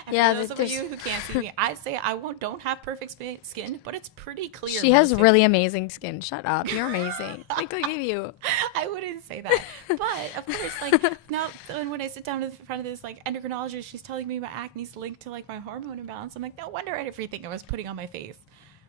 For those of you who can't see me, I'd say don't have perfect skin, but it's pretty clear. She has really amazing skin. Shut up. You're amazing. Like, look at you. I wouldn't say that. But, of course, like, now when I sit down in front of this, like, endocrinologist, she's telling me my acne's linked to, like, my hormone imbalance. I'm like, no wonder everything I was putting on my face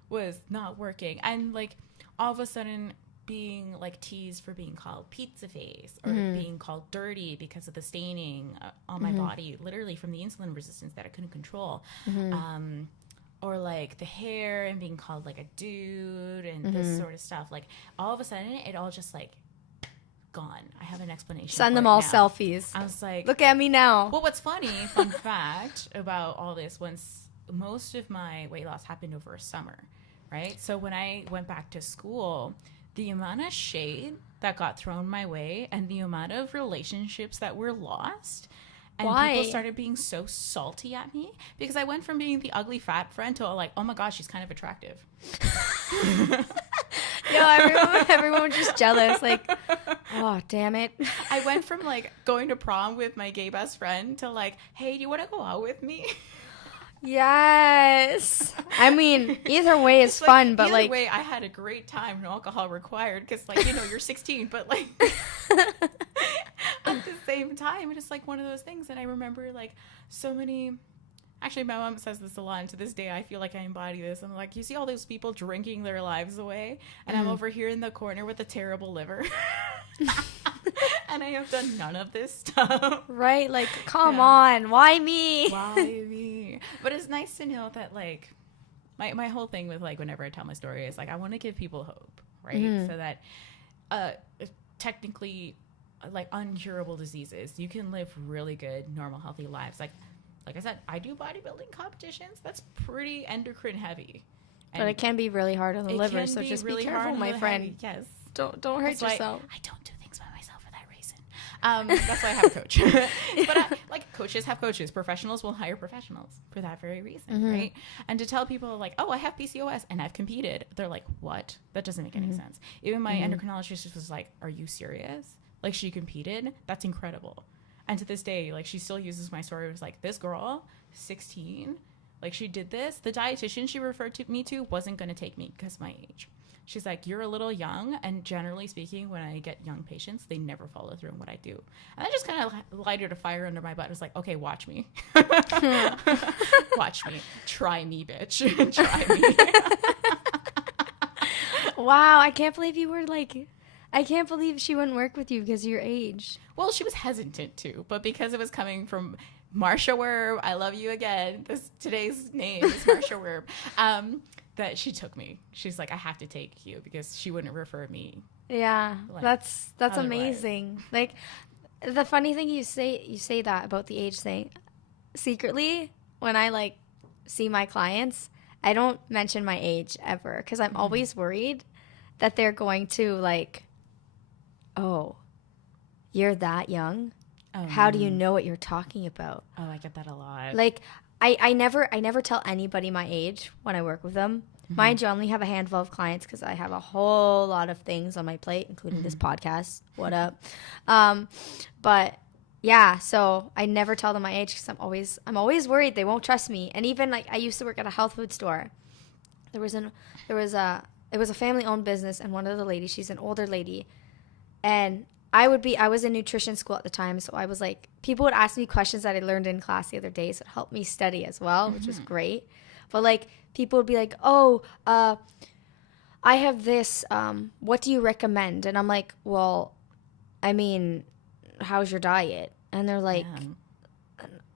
was not working. And, like, all of a sudden being like teased for being called pizza face or being called dirty because of the staining on my body, literally from the insulin resistance that I couldn't control, or like the hair and being called like a dude and this sort of stuff. Like all of a sudden it all just like gone. I have an explanation. Send them all selfies. I was like, look at me now. Well, what's funny, fun fact about all this, once most of my weight loss happened over a summer, right? So when I went back to school, the amount of shade that got thrown my way and the amount of relationships that were lost, and people started being so salty at me because I went from being the ugly fat friend to like, oh my gosh, she's kind of attractive. Everyone was just jealous. Like, oh, damn it. I went from like going to prom with my gay best friend to like, hey, do you want to go out with me? Yes. I mean, either way is fun, but like... Either way, I had a great time, no alcohol required, because, like, you know, you're 16, but, like, at the same time, it's, like, one of those things, and I remember, like, so many... Actually, my mom says this a lot, and to this day, I feel like I embody this. I'm like, you see all those people drinking their lives away, and I'm over here in the corner with a terrible liver. And I have done none of this stuff. Right? Like, come on. Why me? Why me? But it's nice to know that, like, my whole thing with, like, whenever I tell my story is, like, I want to give people hope, right? So that technically, like, uncurable diseases, you can live really good, normal, healthy lives. Like I said, I do bodybuilding competitions. That's pretty endocrine heavy. But it can be really hard on the liver, so just really be careful, my friend. Yes. Don't hurt yourself. I don't do things by myself for that reason. That's why I have a coach. But like coaches have coaches. Professionals will hire professionals for that very reason, right? And to tell people like, oh, I have PCOS and I've competed, they're like, what? That doesn't make any sense. Even my endocrinologist was like, are you serious? Like, she competed? That's incredible. And to this day, like, she still uses my story. It was like, this girl, 16, like, she did this. The dietitian she referred to me to wasn't going to take me because of my age. She's like, you're a little young, and generally speaking, when I get young patients, they never follow through in what I do. And I just kind of lighted a fire under my butt. I was like, okay, watch me. Watch me. Try me, bitch. Try me. Wow, I can't believe you were like... I can't believe she wouldn't work with you because of your age. Well, she was hesitant to, but because it was coming from Marsha Werb, I love you again. Today's name is Marsha Werb. That she took me. She's like, I have to take you, because she wouldn't refer me. Yeah, like, that's amazing. Like, the funny thing you say that about the age thing. Secretly, when I like see my clients, I don't mention my age ever, because I'm always worried that they're going to like, oh, you're that young? Oh, how do you know what you're talking about? Oh, I get that a lot. Like, I never tell anybody my age when I work with them. Mind you, I only have a handful of clients because I have a whole lot of things on my plate, including this podcast. What up? But yeah, so I never tell them my age because I'm always worried they won't trust me. And even like, I used to work at a health food store. It was a family-owned business, and one of the ladies, she's an older lady, and I was in nutrition school at the time, so I was like, people would ask me questions that I learned in class the other day, so it helped me study as well, which was great. But like, people would be like, oh, I have this, what do you recommend? And I'm like, well, I mean, how's your diet? And they're like,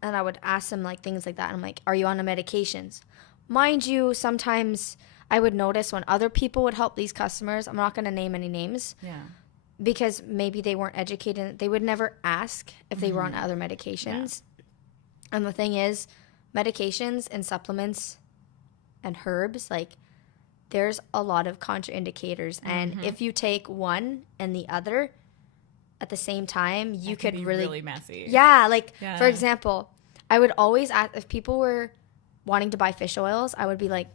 and I would ask them like things like that, and I'm like, are you on the medications? Mind you, sometimes I would notice when other people would help these customers, I'm not going to name any names. Yeah. Because maybe they weren't educated. They would never ask if they were on other medications. Yeah. And the thing is, medications and supplements and herbs, like, there's a lot of contraindicators. And if you take one and the other at the same time, you could be really messy. Yeah. Like, for example, I would always ask, if people were wanting to buy fish oils, I would be like,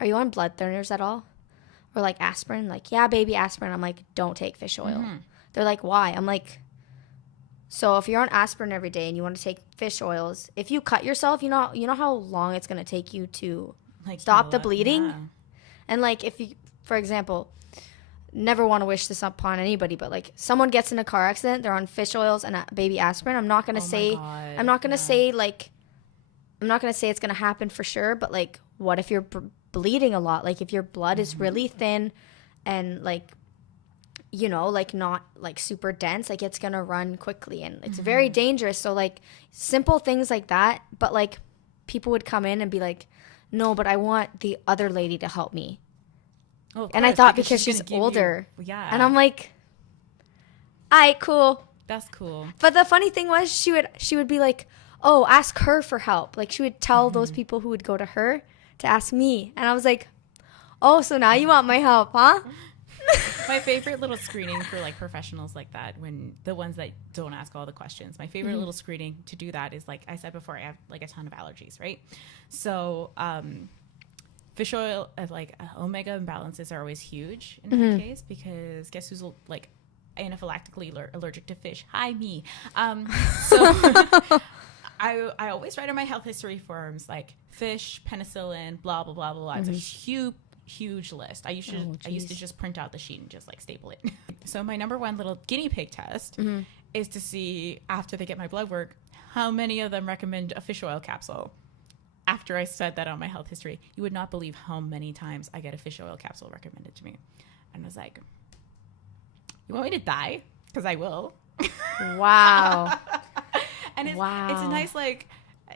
are you on blood thinners at all? Or like aspirin? Like, yeah, baby, aspirin. I'm like, don't take fish oil. They're like, why? I'm like, so if you're on aspirin every day and you want to take fish oils, if you cut yourself, you know how long it's going to take you to like stop the bleeding? Yeah. And like, if you, for example, never want to wish this upon anybody, but like, someone gets in a car accident, they're on fish oils and baby aspirin. I'm not going to say it's going to happen for sure, but like, what if you're bleeding a lot? Like, if your blood is really thin and like, you know, like not like super dense, like it's gonna run quickly and it's very dangerous. So like, simple things like that. But like, people would come in and be like, no, but I want the other lady to help me. Oh, and I thought because she's older. And I'm like, all right, cool. That's cool. But the funny thing was, she would be like, oh, ask her for help. Like, she would tell those people who would go to her to ask me. And I was like, oh, so now you want my help, huh? My favorite little screening for like professionals like that, when the ones that don't ask all the questions, my favorite little screening to do that is, like I said before, I have like a ton of allergies, right? So fish oil, like omega imbalances are always huge in my case, because guess who's like anaphylactically allergic to fish? Hi, me. So I always write on my health history forms like fish, penicillin, blah blah blah blah blah. It's a huge list. I used to just print out the sheet and just like staple it. So my number one little guinea pig test is to see, after they get my blood work, how many of them recommend a fish oil capsule. After I said that on my health history, you would not believe how many times I get a fish oil capsule recommended to me. And I was like, you want me to die? Because I will. Wow. And it's a nice like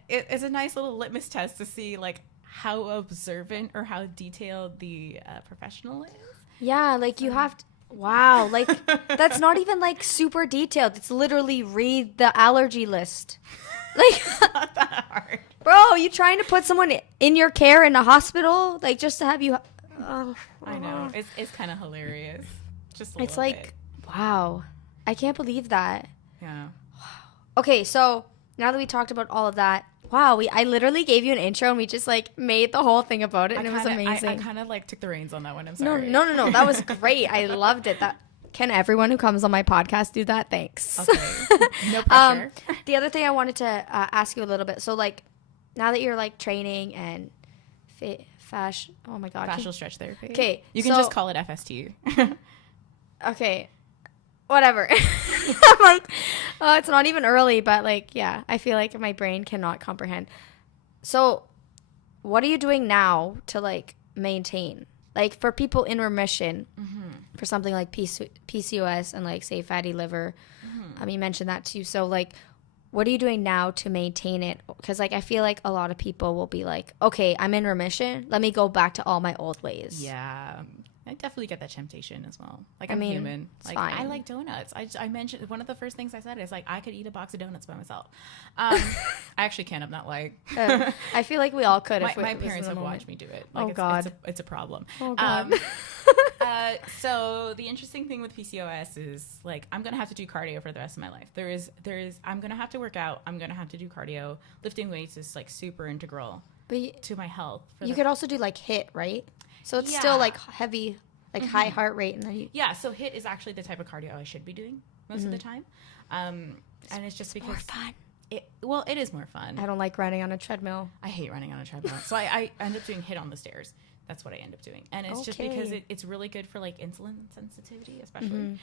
it's a nice little litmus test to see like how observant or how detailed the professional is. Yeah, like you have to, wow, like that's not even like super detailed. It's literally read the allergy list. Like, it's not that hard. Bro, you trying to put someone in your care in a hospital, like just to have you I know. It's kind of hilarious. Just a it's little like bit. Wow. I can't believe that. Yeah. Okay, so now that we talked about all of that, wow, I literally gave you an intro and we just like made the whole thing about it, and it was amazing. I kind of like took the reins on that one. I'm sorry. No. That was great. I loved it. Can everyone who comes on my podcast do that? Thanks. Okay. No pressure. The other thing I wanted to ask you a little bit. So like, now that you're like training and oh my God. Fascial stretch therapy. Okay. You can just call it FST. Okay. Whatever. I'm like, oh, it's not even early, but like, yeah, I feel like my brain cannot comprehend. So what are you doing now to like maintain? Like for people in remission for something like PCOS and like say fatty liver, you mentioned that too. So like, what are you doing now to maintain it? Because like I feel like a lot of people will be like, okay, I'm in remission. Let me go back to all my old ways. Yeah. I definitely get that temptation as well. Like I'm human. Like fine. I like donuts. I mentioned one of the first things I said is like I could eat a box of donuts by myself. I actually can't. I'm not like. I feel like we all could. My parents have watched me do it. Like, God, it's a problem. Oh God. So the interesting thing with PCOS is like I'm gonna have to do cardio for the rest of my life. I'm gonna have to work out. I'm gonna have to do cardio. Lifting weights is like super integral to my health. You could also do like HIIT, right? So it's still like heavy, like high heart rate, and then so HIIT is actually the type of cardio I should be doing most of the time, and it's just because more fun. It is more fun. I don't like running on a treadmill. I hate running on a treadmill, so I end up doing HIIT on the stairs. That's what I end up doing, and it's just because it's really good for like insulin sensitivity, especially.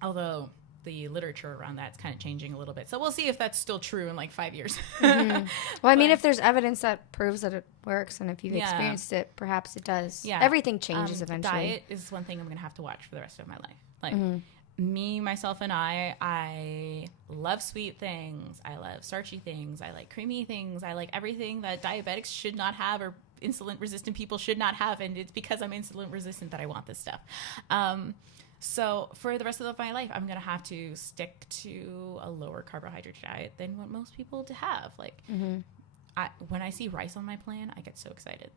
Although the literature around that's kind of changing a little bit. So we'll see if that's still true in like 5 years. Well, I mean, if there's evidence that proves that it works and if you've experienced it, perhaps it does. Yeah. Everything changes eventually. Diet is one thing I'm going to have to watch for the rest of my life. Like me, myself, and I love sweet things. I love starchy things. I like creamy things. I like everything that diabetics should not have or insulin resistant people should not have. And it's because I'm insulin resistant that I want this stuff. So for the rest of my life, I'm going to have to stick to a lower carbohydrate diet than what most people have. Like when I see rice on my plan, I get so excited.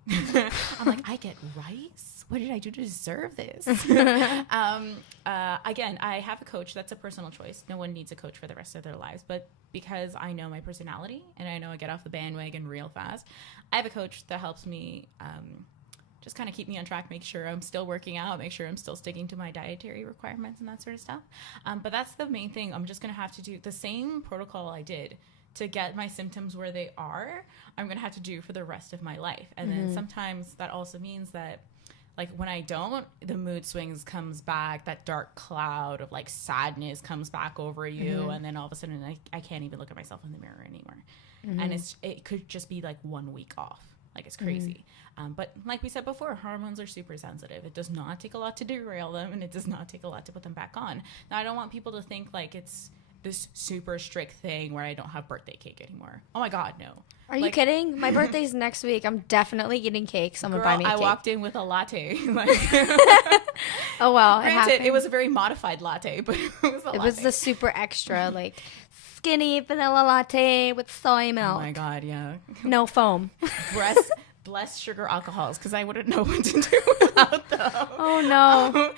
I'm like, I get rice? What did I do to deserve this? Again, I have a coach. That's a personal choice. No one needs a coach for the rest of their lives. But because I know my personality and I know I get off the bandwagon real fast, I have a coach that helps me just kind of keep me on track, make sure I'm still working out, make sure I'm still sticking to my dietary requirements and that sort of stuff. But that's the main thing. I'm just going to have to do the same protocol I did to get my symptoms where they are. I'm going to have to do for the rest of my life. And then sometimes that also means that like when I don't, the mood swings comes back, that dark cloud of like sadness comes back over you. And then all of a sudden I can't even look at myself in the mirror anymore. And it could just be like 1 week off. Like it's crazy. But like we said before, hormones are super sensitive. It does not take a lot to derail them, and it does not take a lot to put them back on. Now, I don't want people to think like it's this super strict thing where I don't have birthday cake anymore. Oh my God, no. Are you kidding? My birthday's next week. I'm definitely getting cake. Someone buy me a cake. I walked in with a latte. Oh, well. Granted, it was a very modified latte, but it was a latte. It was the super extra, like skinny vanilla latte with soy milk. Oh my God, yeah. No foam. Bless sugar alcohols, because I wouldn't know what to do without them. Oh no.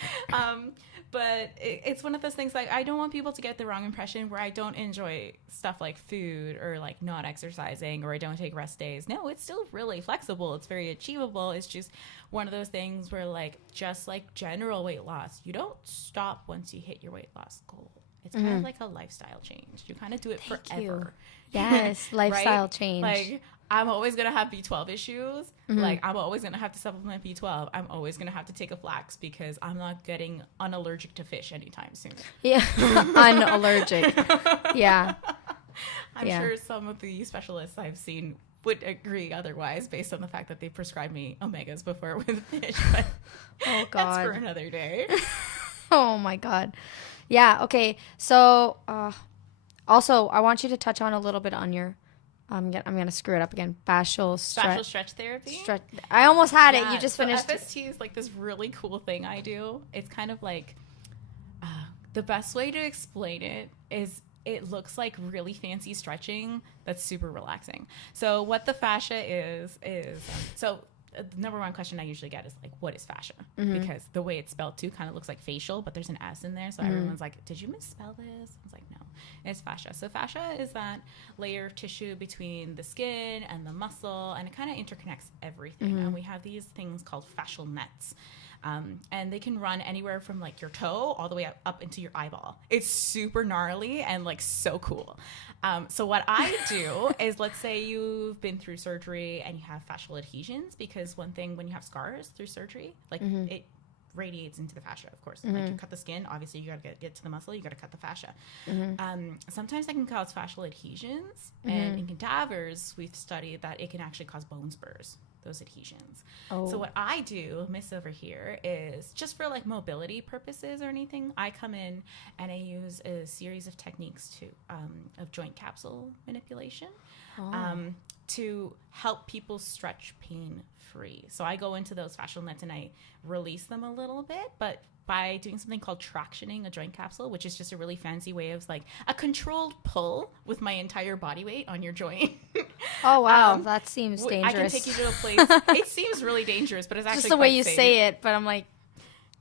But it's one of those things like I don't want people to get the wrong impression where I don't enjoy stuff like food or like not exercising or I don't take rest days. No, it's still really flexible. It's very achievable. It's just one of those things where like just like general weight loss, you don't stop once you hit your weight loss goal. It's kind of like a lifestyle change. You kind of do it forever. Yes, lifestyle right? change. Like I'm always going to have B12 issues. Like I'm always going to have to supplement B12. I'm always going to have to take a flax because I'm not getting unallergic to fish anytime soon. Yeah, unallergic. Yeah. I'm sure some of the specialists I've seen would agree otherwise based on the fact that they prescribed me omegas before with fish. But oh God. That's for another day. Oh my God. Yeah. Okay. So also I want you to touch on a little bit on your I'm gonna screw it up again. Fascial stretch therapy. I almost had it. You just finished. FST is like this really cool thing I do. It's kind of like the best way to explain it is it looks like really fancy stretching that's super relaxing. So what the fascia is so the number one question I usually get is like, what is fascia? Because the way it's spelled too kind of looks like facial, but there's an S in there. So everyone's like, did you misspell this? I was like, no. It's fascia. So fascia is that layer of tissue between the skin and the muscle, and it kind of interconnects everything. And we have these things called fascial nets. And they can run anywhere from like your toe all the way up into your eyeball. It's super gnarly and like so cool. So what I do is, let's say you've been through surgery and you have fascial adhesions, because one thing when you have scars through surgery, like it radiates into the fascia, of course. Like you cut the skin, obviously you got to get to the muscle, you got to cut the fascia. Sometimes that can cause fascial adhesions, and in cadavers we've studied that it can actually cause bone spurs, those adhesions. So what I do, miss over here, is just for like mobility purposes or anything, I come in and I use a series of techniques of joint capsule manipulation to help people stretch pain free. So I go into those fascial nets and I release them a little bit, but by doing something called tractioning a joint capsule, which is just a really fancy way of like a controlled pull with my entire body weight on your joint. Oh, wow. That seems dangerous. I can take you to a place. It seems really dangerous, but it's actually just the way you safe. say it. But I'm like,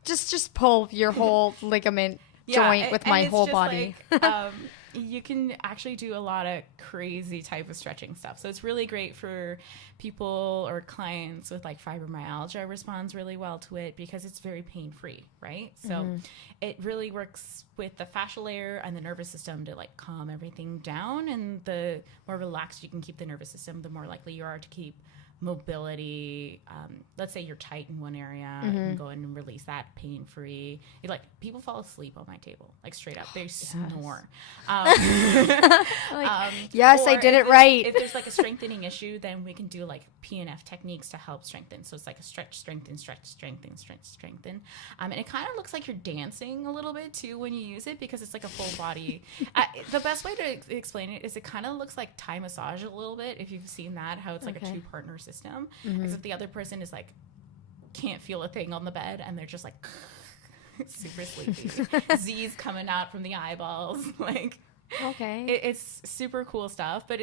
just pull your whole ligament joint with my whole body. Like, you can actually do a lot of crazy type of stretching stuff. So it's really great for people or clients with like fibromyalgia. Responds really well to it because it's very pain-free, right? So it really works with the fascial layer and the nervous system to like calm everything down. And the more relaxed you can keep the nervous system, the more likely you are to keep mobility. Let's say you're tight in one area, you can go in and release that pain-free. Like, people fall asleep on my table, like straight up. They snore. Yes, I did it right. If there's like a strengthening issue, then we can do like PNF techniques to help strengthen. So it's like a stretch, strengthen, stretch, strengthen, stretch, strengthen. And it kind of looks like you're dancing a little bit too when you use it, because it's like a full body. The best way to explain it is it kind of looks like Thai massage a little bit, if you've seen that, how it's like a two-partner system, except the other person is like can't feel a thing on the bed and they're just like super sleepy. Z's coming out from the eyeballs. Like, it's super cool stuff, but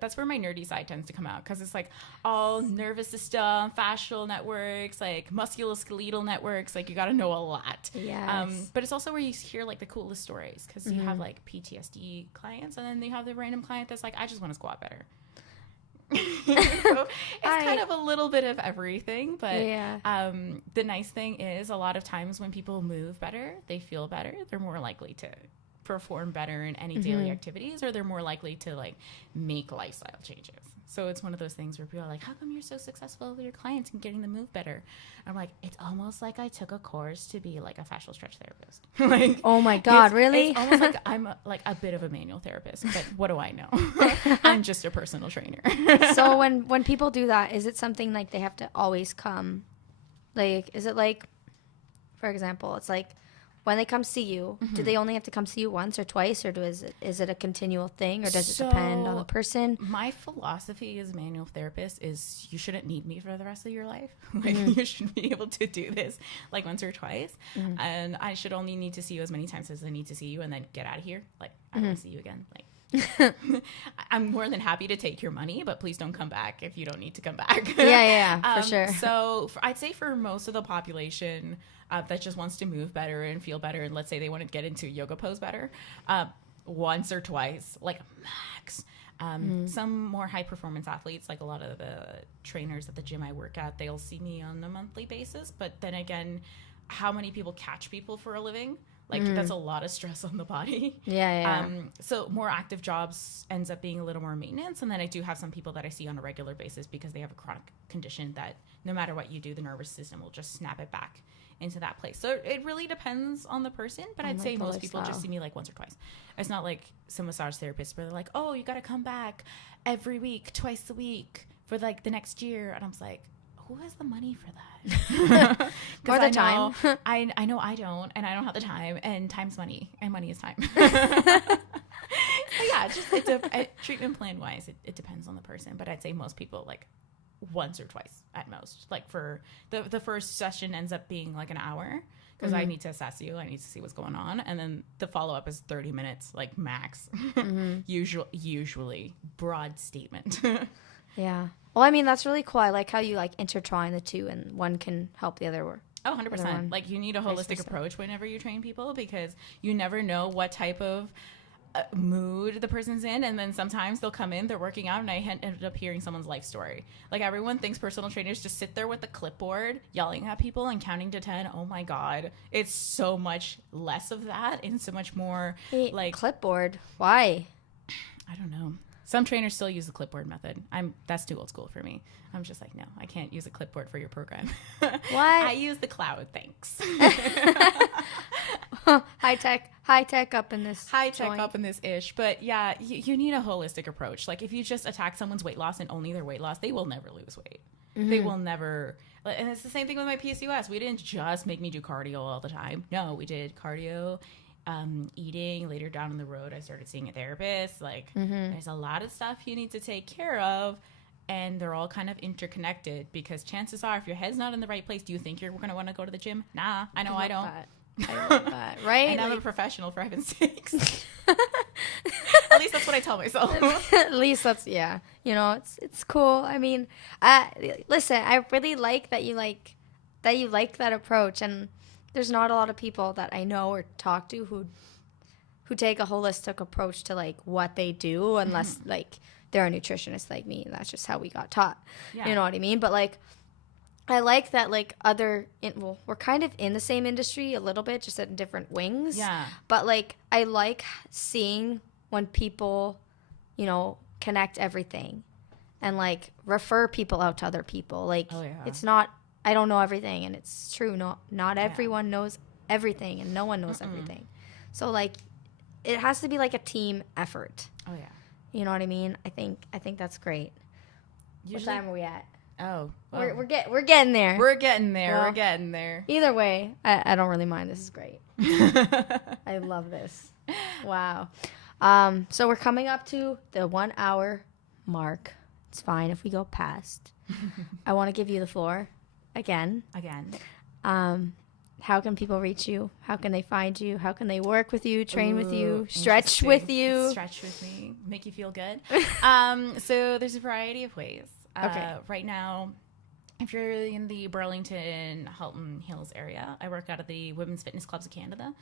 that's where my nerdy side tends to come out, because it's like all nervous system, fascial networks, like musculoskeletal networks, like you got to know a lot. But it's also where you hear like the coolest stories, because you have like PTSD clients, and then you have the random client that's like, I just want to squat better. So it's kind of a little bit of everything, but the nice thing is, a lot of times when people move better, they feel better, they're more likely to perform better in any daily activities, or they're more likely to like make lifestyle changes. So it's one of those things where people are like, how come you're so successful with your clients and getting them move better? I'm like, it's almost like I took a course to be like a fascial stretch therapist. Like, oh my God, really? It's almost like I'm a bit of a manual therapist, but what do I know? I'm just a personal trainer. So when people do that, is it something like they have to always come? Like, is it like, for example, it's like, when they come see you, do they only have to come see you once or twice, or is it a continual thing, or does it depend on the person? My philosophy as a manual therapist is you shouldn't need me for the rest of your life. Like, you should be able to do this like once or twice, and I should only need to see you as many times as I need to see you, and then get out of here. Like, I don't want to see you again. Like, I'm more than happy to take your money, but please don't come back if you don't need to come back. For sure. So I'd say for most of the population that just wants to move better and feel better, and let's say they want to get into yoga pose better, once or twice, like max. Some more high performance athletes, like a lot of the trainers at the gym I work at, they'll see me on a monthly basis. But then again, how many people catch people for a living? Like, that's a lot of stress on the body. So more active jobs ends up being a little more maintenance. And then I do have some people that I see on a regular basis because they have a chronic condition that no matter what you do, the nervous system will just snap it back into that place. So it really depends on the person, but I'd say most people just see me like once or twice. It's not like some massage therapists where they're like, oh, you got to come back every week, twice a week for like the next year. And I'm like, who has the money for that? Or the time. I know I don't, and I don't have the time, and time's money, and money is time. Yeah, just treatment plan wise, it depends on the person, but I'd say most people like once or twice at most. Like, for the first session ends up being like an hour, because I need to assess you, I need to see what's going on, and then the follow-up is 30 minutes, like max. Usually broad statement. Yeah. Well, I mean, that's really cool. I like how you like intertwine the two, and one can help the other work. Oh, 100%. Like, you need a holistic approach whenever you train people, because you never know what type of mood the person's in, and then sometimes they'll come in, they're working out, and I ended up hearing someone's life story. Like, everyone thinks personal trainers just sit there with a clipboard yelling at people and counting to 10. Oh my god, it's so much less of that and so much more like clipboard. Why? I don't know. Some trainers still use the clipboard method. That's too old school for me. I'm just like, no, I can't use a clipboard for your program. What? I use the cloud, thanks. High tech up in this. High tech up in this ish. But yeah, you need a holistic approach. Like, if you just attack someone's weight loss and only their weight loss, they will never lose weight. Mm-hmm. They will never. And it's the same thing with my PCOS. We didn't just make me do cardio all the time. No, we did cardio, eating. Later down the road, I started seeing a therapist. Like, there's a lot of stuff you need to take care of, and they're all kind of interconnected, because chances are, if your head's not in the right place, do you think you're going to want to go to the gym? Nah, I know I don't. I love that, right? And I'm a professional, for heaven's sakes. At least that's what I tell myself. At least that's, yeah. You know, it's cool. I mean, listen, I really like that you like that approach, and there's not a lot of people that I know or talk to who take a holistic approach to like what they do, unless like they're a nutritionist like me, and that's just how we got taught. Yeah. You know what I mean? But like, I like that like we're kind of in the same industry a little bit, just at different wings. Yeah. But like, I like seeing when people, you know, connect everything and like refer people out to other people. Like, it's not, I don't know everything, and it's true. Not everyone knows everything, and no one knows everything. So like, it has to be like a team effort. Oh yeah. You know what I mean? I think that's great. Usually, what time are we at? Oh, well, we're getting there. We're getting there. Well, we're getting there. Either way, I don't really mind. This is great. I love this. Wow. So we're coming up to the 1 hour mark. It's fine if we go past. I want to give you the floor again. How can people reach you? How can they find you? How can they work with you, train with you, stretch with you? Stretch with me, make you feel good. So there's a variety of ways. Okay. Right now, if you're in the Burlington, Halton Hills area, I work out at the Women's Fitness Clubs of Canada.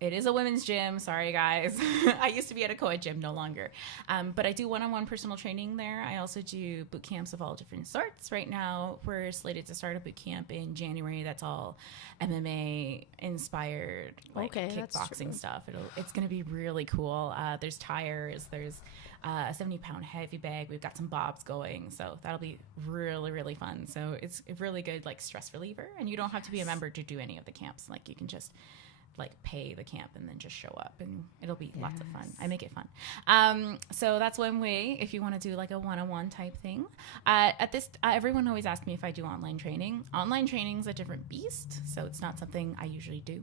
It is a women's gym. Sorry, guys. I used to be at a co-ed gym, no longer. But I do one-on-one personal training there. I also do boot camps of all different sorts. Right now, we're slated to start a boot camp in January. That's all MMA-inspired, like kickboxing stuff. It's going to be really cool. There's tires. There's a 70-pound heavy bag. We've got some bobs going. So that'll be really, really fun. So it's a really good like stress reliever. And you don't have to be a member to do any of the camps. Like, you can just like pay the camp and then just show up, and it'll be lots of fun. I make it fun. So that's one way if you want to do like a one-on-one type thing. Everyone always asks me if I do online training. Online training is a different beast, so it's not something I usually do.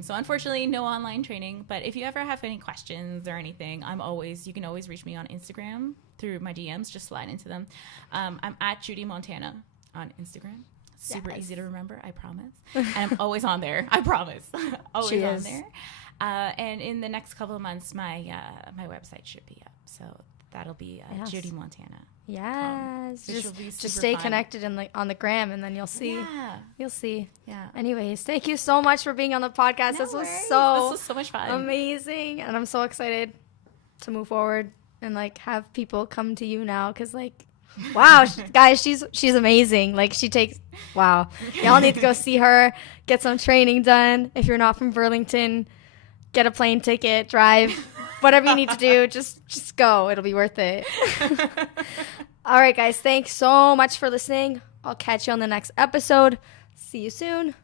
So unfortunately, no online training. But if you ever have any questions or anything, you can always reach me on Instagram through my DMs. Just slide into them. I'm at Judy Montana on Instagram. Super easy to remember, I promise. And I'm always on there. I promise. Always on there. And in the next couple of months, my website should be up. So that'll be Judy Montana. Yes. Just stay connected on the gram, and then you'll see. Yeah. You'll see. Yeah. Anyways, thank you so much for being on the podcast. This was so much fun. Amazing. And I'm so excited to move forward and like have people come to you now, because like, wow, guys, she's amazing. Like, wow. Y'all need to go see her, get some training done. If you're not from Burlington, get a plane ticket, drive, whatever you need to do, just go. It'll be worth it. All right, guys, thanks so much for listening. I'll catch you on the next episode. See you soon.